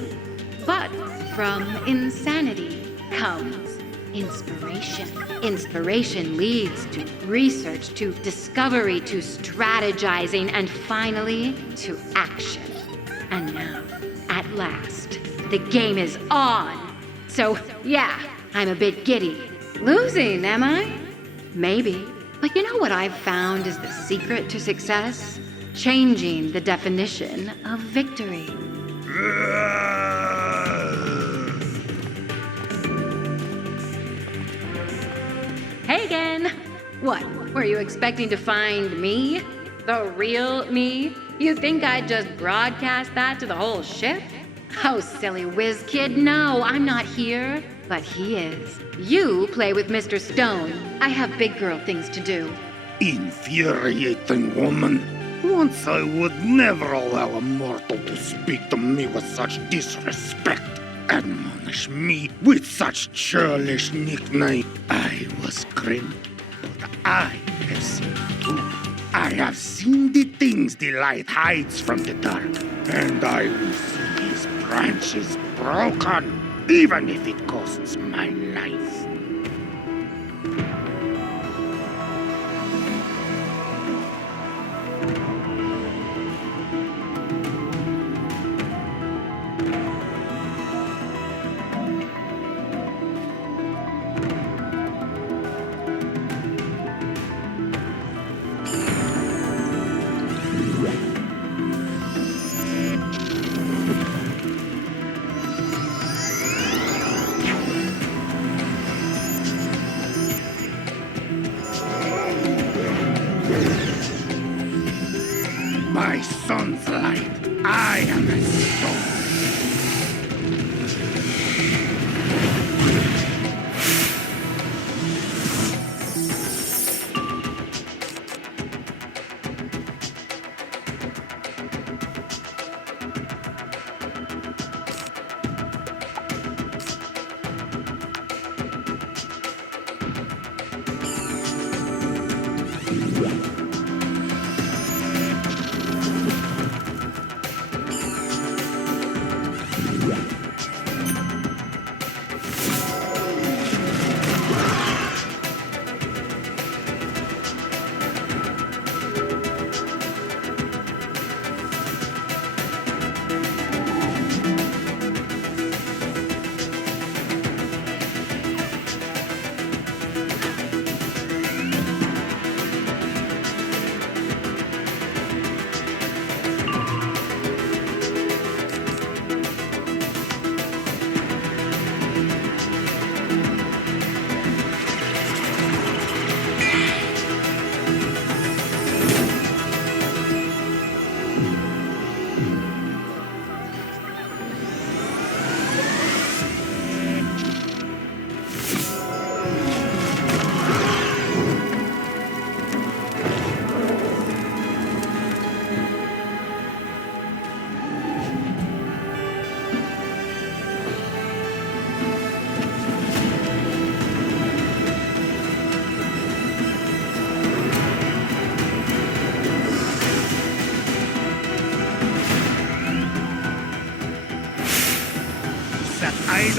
But from insanity comes inspiration. Inspiration leads to research, to discovery, to strategizing, and finally to action. And now, at last, the game is on. So, yeah, I'm a bit giddy. Losing, am I? Maybe. But you know what I've found is the secret to success? Changing the definition of victory. Hey again! What, were you expecting to find me? The real me? You think I'd just broadcast that to the whole ship? Oh, silly whiz kid, no, I'm not here. But he is. You play with Mr. Stone. I have big girl things to do. Infuriating woman. Once I would never allow a mortal to speak to me with such disrespect. Admonish me with such churlish nickname. I was grim, but I have seen too. I have seen the things the light hides from the dark, and I will see his branches broken, even if it costs my life.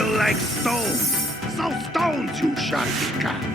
still like stone. So stones you shall become.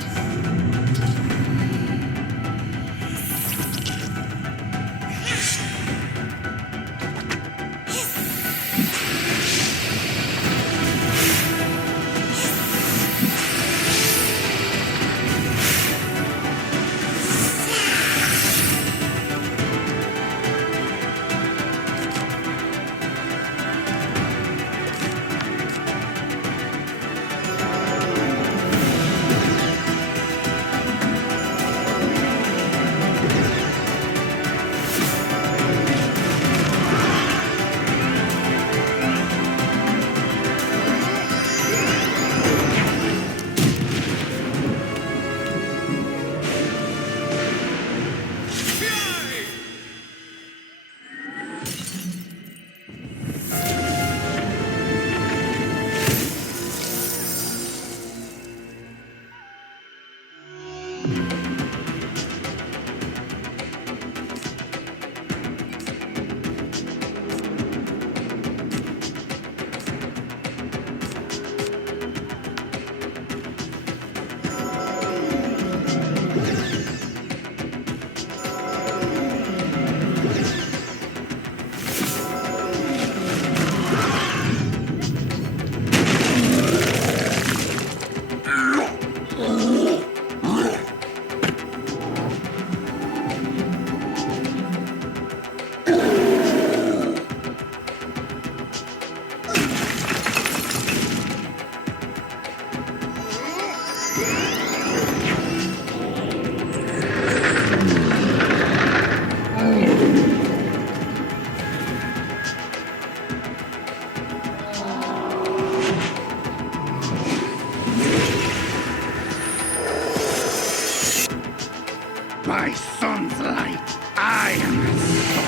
My son's light, I am his soul.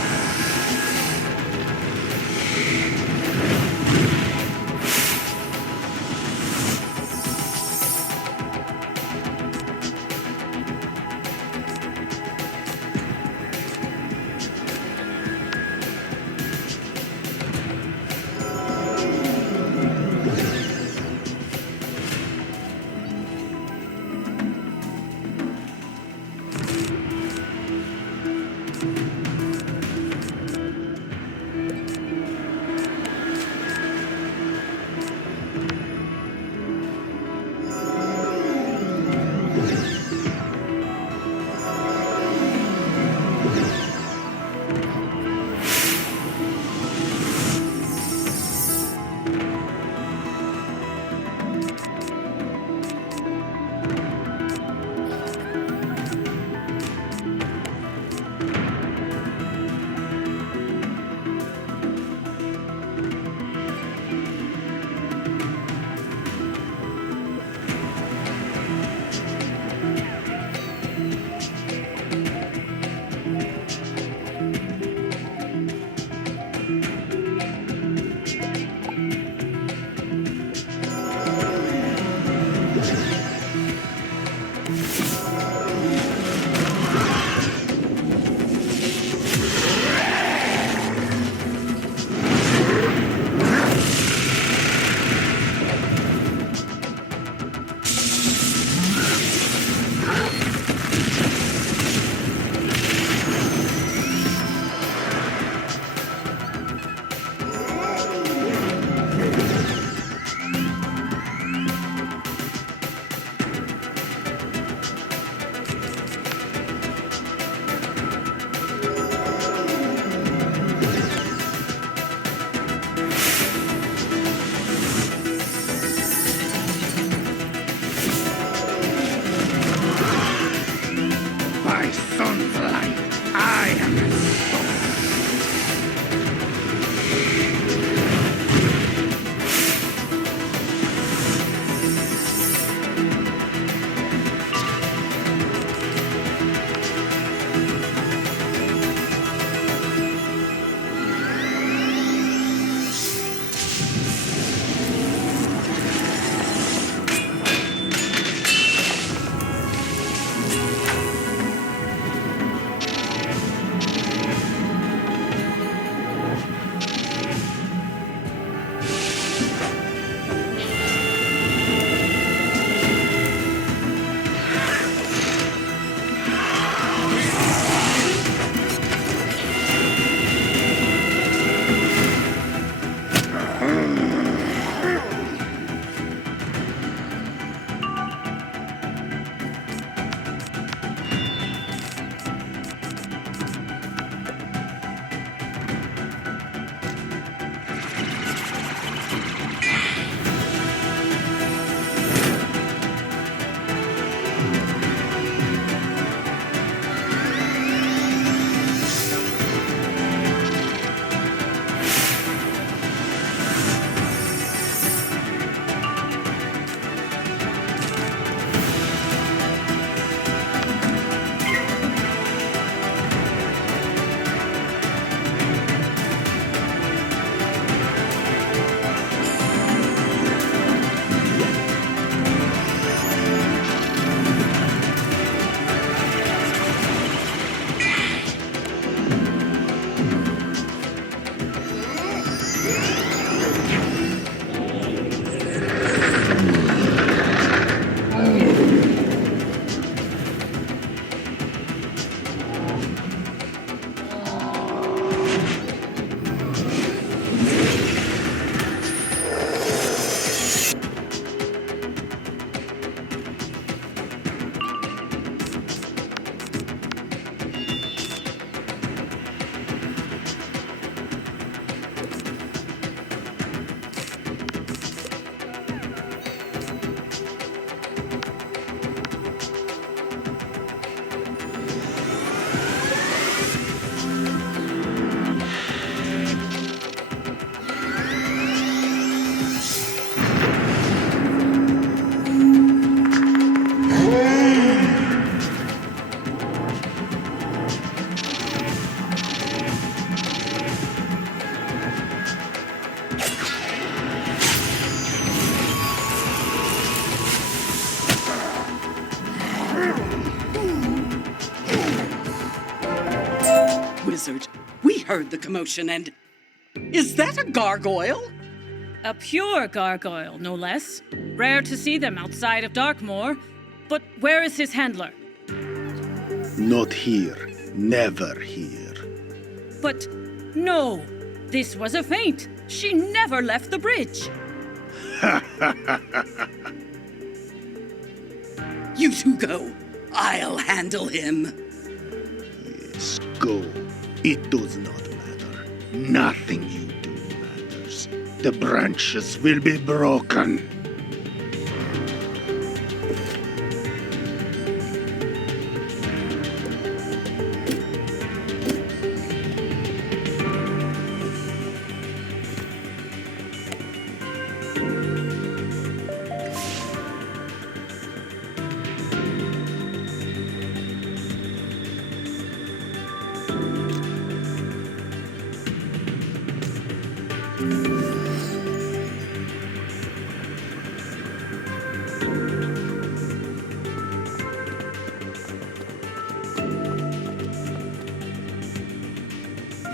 Wizard. We heard the commotion and... Is that a gargoyle? A pure gargoyle, no less. Rare to see them outside of Darkmoor. But where is his handler? Not here. Never here. But no, this was a feint. She never left the bridge. You two go. I'll handle him. Yes, go. It does not matter. Nothing you do matters. The branches will be broken.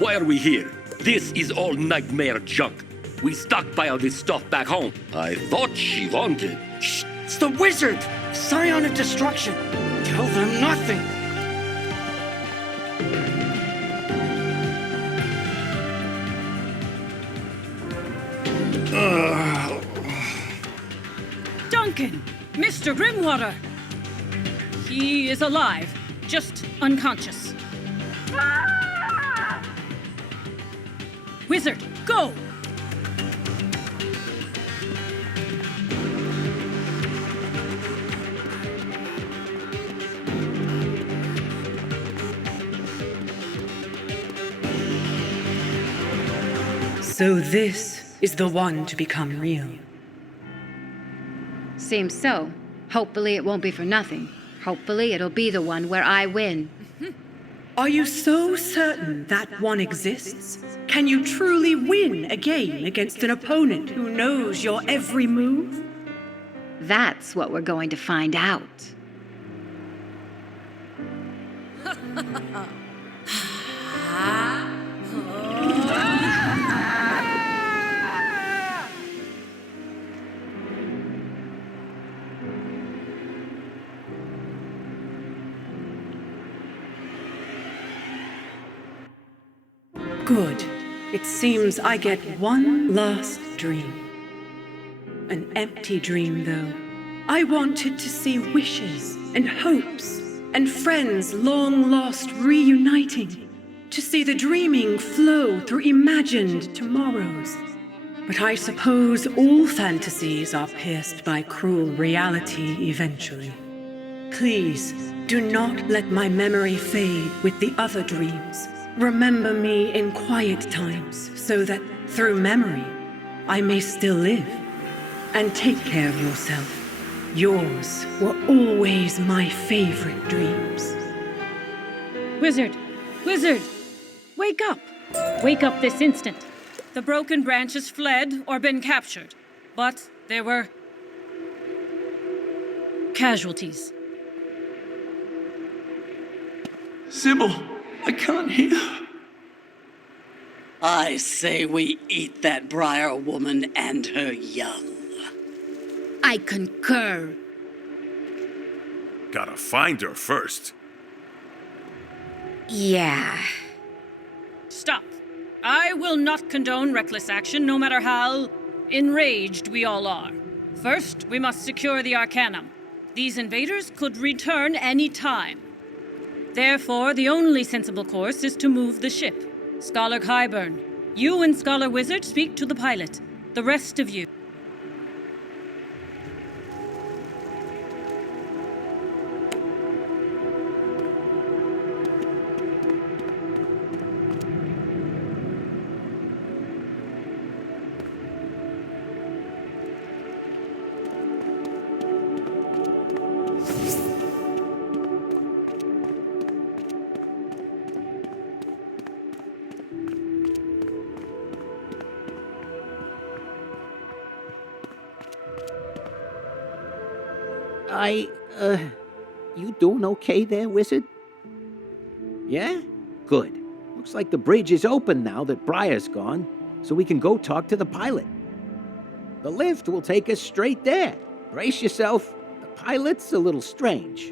Why are we here? This is all nightmare junk. We stockpiled this stuff back home. I thought she wanted. Shh! It's the wizard! Scion of destruction! Tell them nothing! Duncan! Mr. Grimwater! He is alive, just unconscious. Wizard, go! So this is the one to become real. Seems so. Hopefully it won't be for nothing. Hopefully it'll be the one where I win. Are you so certain that one exists? Can you truly win a game against an opponent who knows your every move? That's what we're going to find out. Good. It seems I get one last dream. An empty dream, though. I wanted to see wishes and hopes and friends long lost reuniting. To see the dreaming flow through imagined tomorrows. But I suppose all fantasies are pierced by cruel reality eventually. Please, do not let my memory fade with the other dreams. Remember me in quiet times, so that through memory, I may still live. And take care of yourself. Yours were always my favorite dreams. Wizard! Wizard! Wake up! Wake up this instant. The broken branches fled or been captured, but there were casualties. Sybil, I can't hear. I say we eat that Briar woman and her young. I concur. Gotta find her first. Yeah. Stop. I will not condone reckless action, no matter how enraged we all are. First, we must secure the Arcanum. These invaders could return any time. Therefore, the only sensible course is to move the ship. Scholar Kyburn, you and Scholar Wizard speak to the pilot. The rest of you. You doing okay there, Wizard? Yeah? Good. Looks like the bridge is open now that Briar's gone, so we can go talk to the pilot. The lift will take us straight there. Brace yourself. The pilot's a little strange.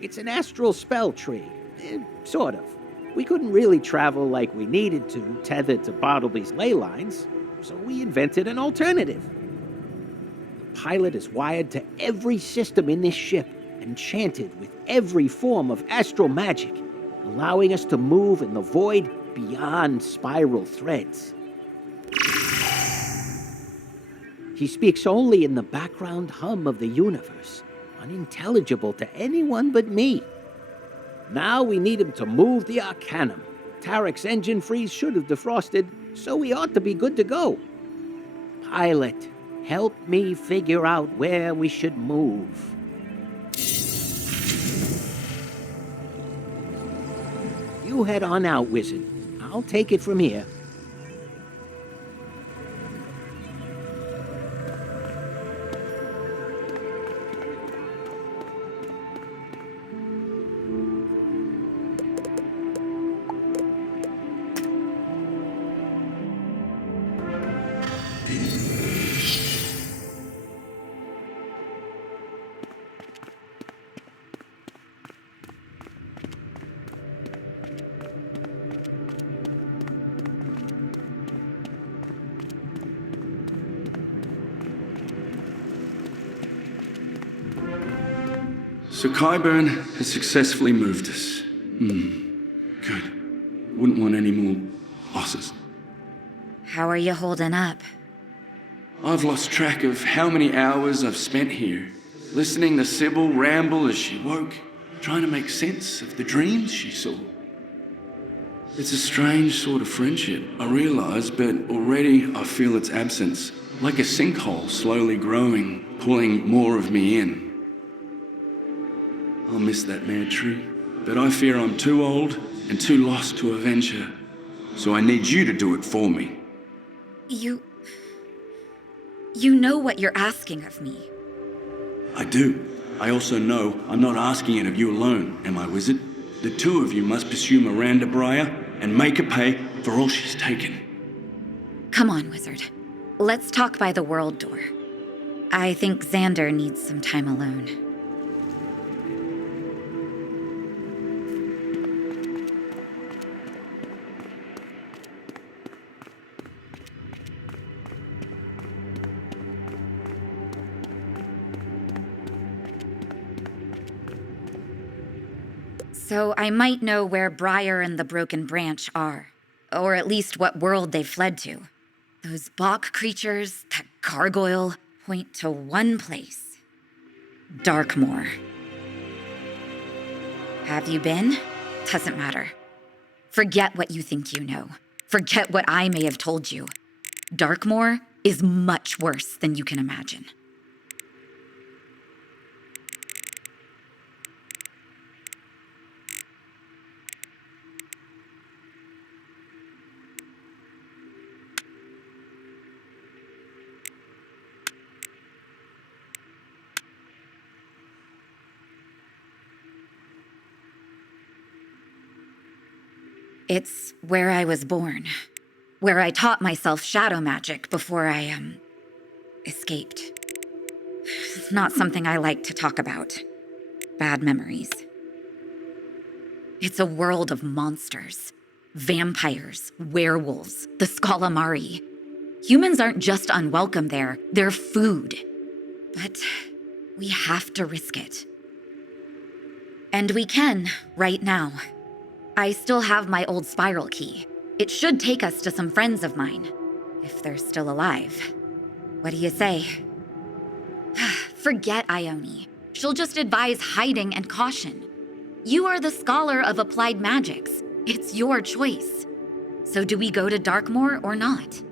It's an astral spell tree. Sort of. We couldn't really travel like we needed to, tethered to Bartleby's ley lines, so we invented an alternative. The pilot is wired to every system in this ship, enchanted with every form of astral magic, allowing us to move in the void beyond spiral threads. He speaks only in the background hum of the universe, unintelligible to anyone but me. Now we need him to move the Arcanium. Tarek's engine freeze should have defrosted, so we ought to be good to go. Pilot, help me figure out where we should move. You head on out, Wizard. I'll take it from here. So Kyburn has successfully moved us. Good. Wouldn't want any more losses. How are you holding up? I've lost track of how many hours I've spent here, listening to Sybil ramble as she woke, trying to make sense of the dreams she saw. It's a strange sort of friendship, I realise, but already I feel its absence, like a sinkhole slowly growing, pulling more of me in. I'll miss that mad tree, but I fear I'm too old and too lost to avenge her. So I need you to do it for me. You know what you're asking of me. I do. I also know I'm not asking it of you alone, am I, Wizard? The two of you must pursue Miranda Briar and make her pay for all she's taken. Come on, Wizard. Let's talk by the world door. I think Xander needs some time alone. So I might know where Briar and the Broken Branch are. Or at least what world they've fled to. Those bog creatures, that gargoyle, point to one place. Darkmoor. Have you been? Doesn't matter. Forget what you think you know. Forget what I may have told you. Darkmoor is much worse than you can imagine. It's where I was born. Where I taught myself shadow magic before I, escaped. It's not something I like to talk about. Bad memories. It's a world of monsters. Vampires, werewolves, the Scalamari. Humans aren't just unwelcome there, they're food. But we have to risk it. And we can, right now. I still have my old spiral key. It should take us to some friends of mine, if they're still alive. What do you say? Forget Ione. She'll just advise hiding and caution. You are the scholar of applied magics. It's your choice. So do we go to Darkmoor or not?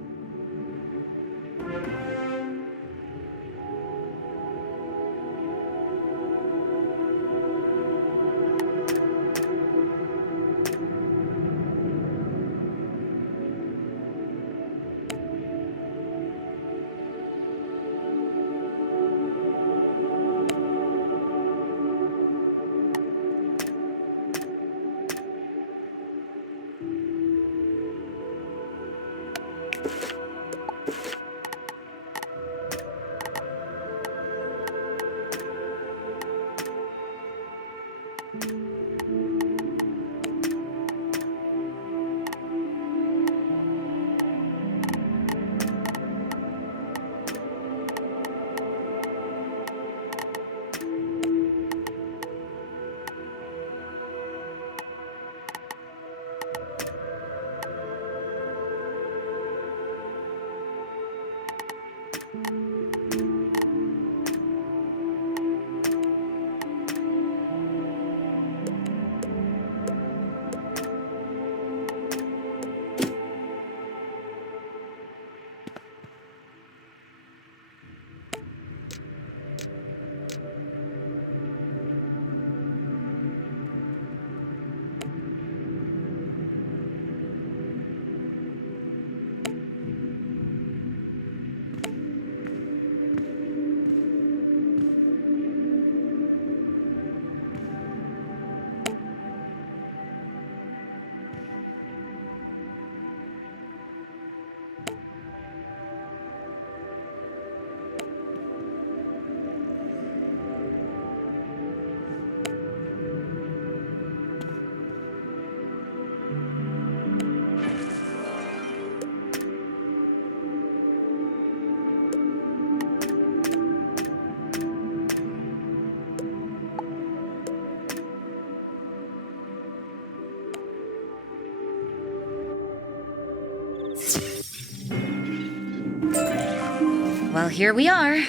Well, here we are.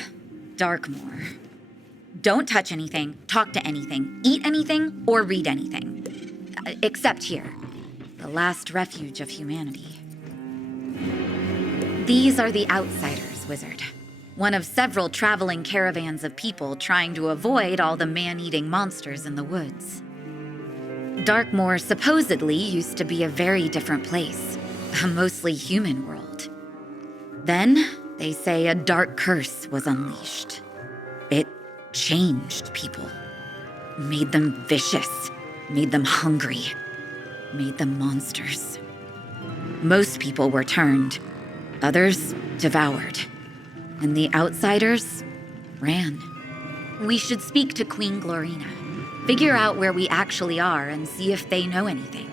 Darkmoor. Don't touch anything, talk to anything, eat anything, or read anything. Except here, the last refuge of humanity. These are the Outsiders, Wizard. One of several traveling caravans of people trying to avoid all the man-eating monsters in the woods. Darkmoor supposedly used to be a very different place, a mostly human world. Then, they say a dark curse was unleashed. It changed people, made them vicious, made them hungry, made them monsters. Most people were turned, others devoured, and the Outsiders ran. We should speak to Queen Glorina, figure out where we actually are and see if they know anything.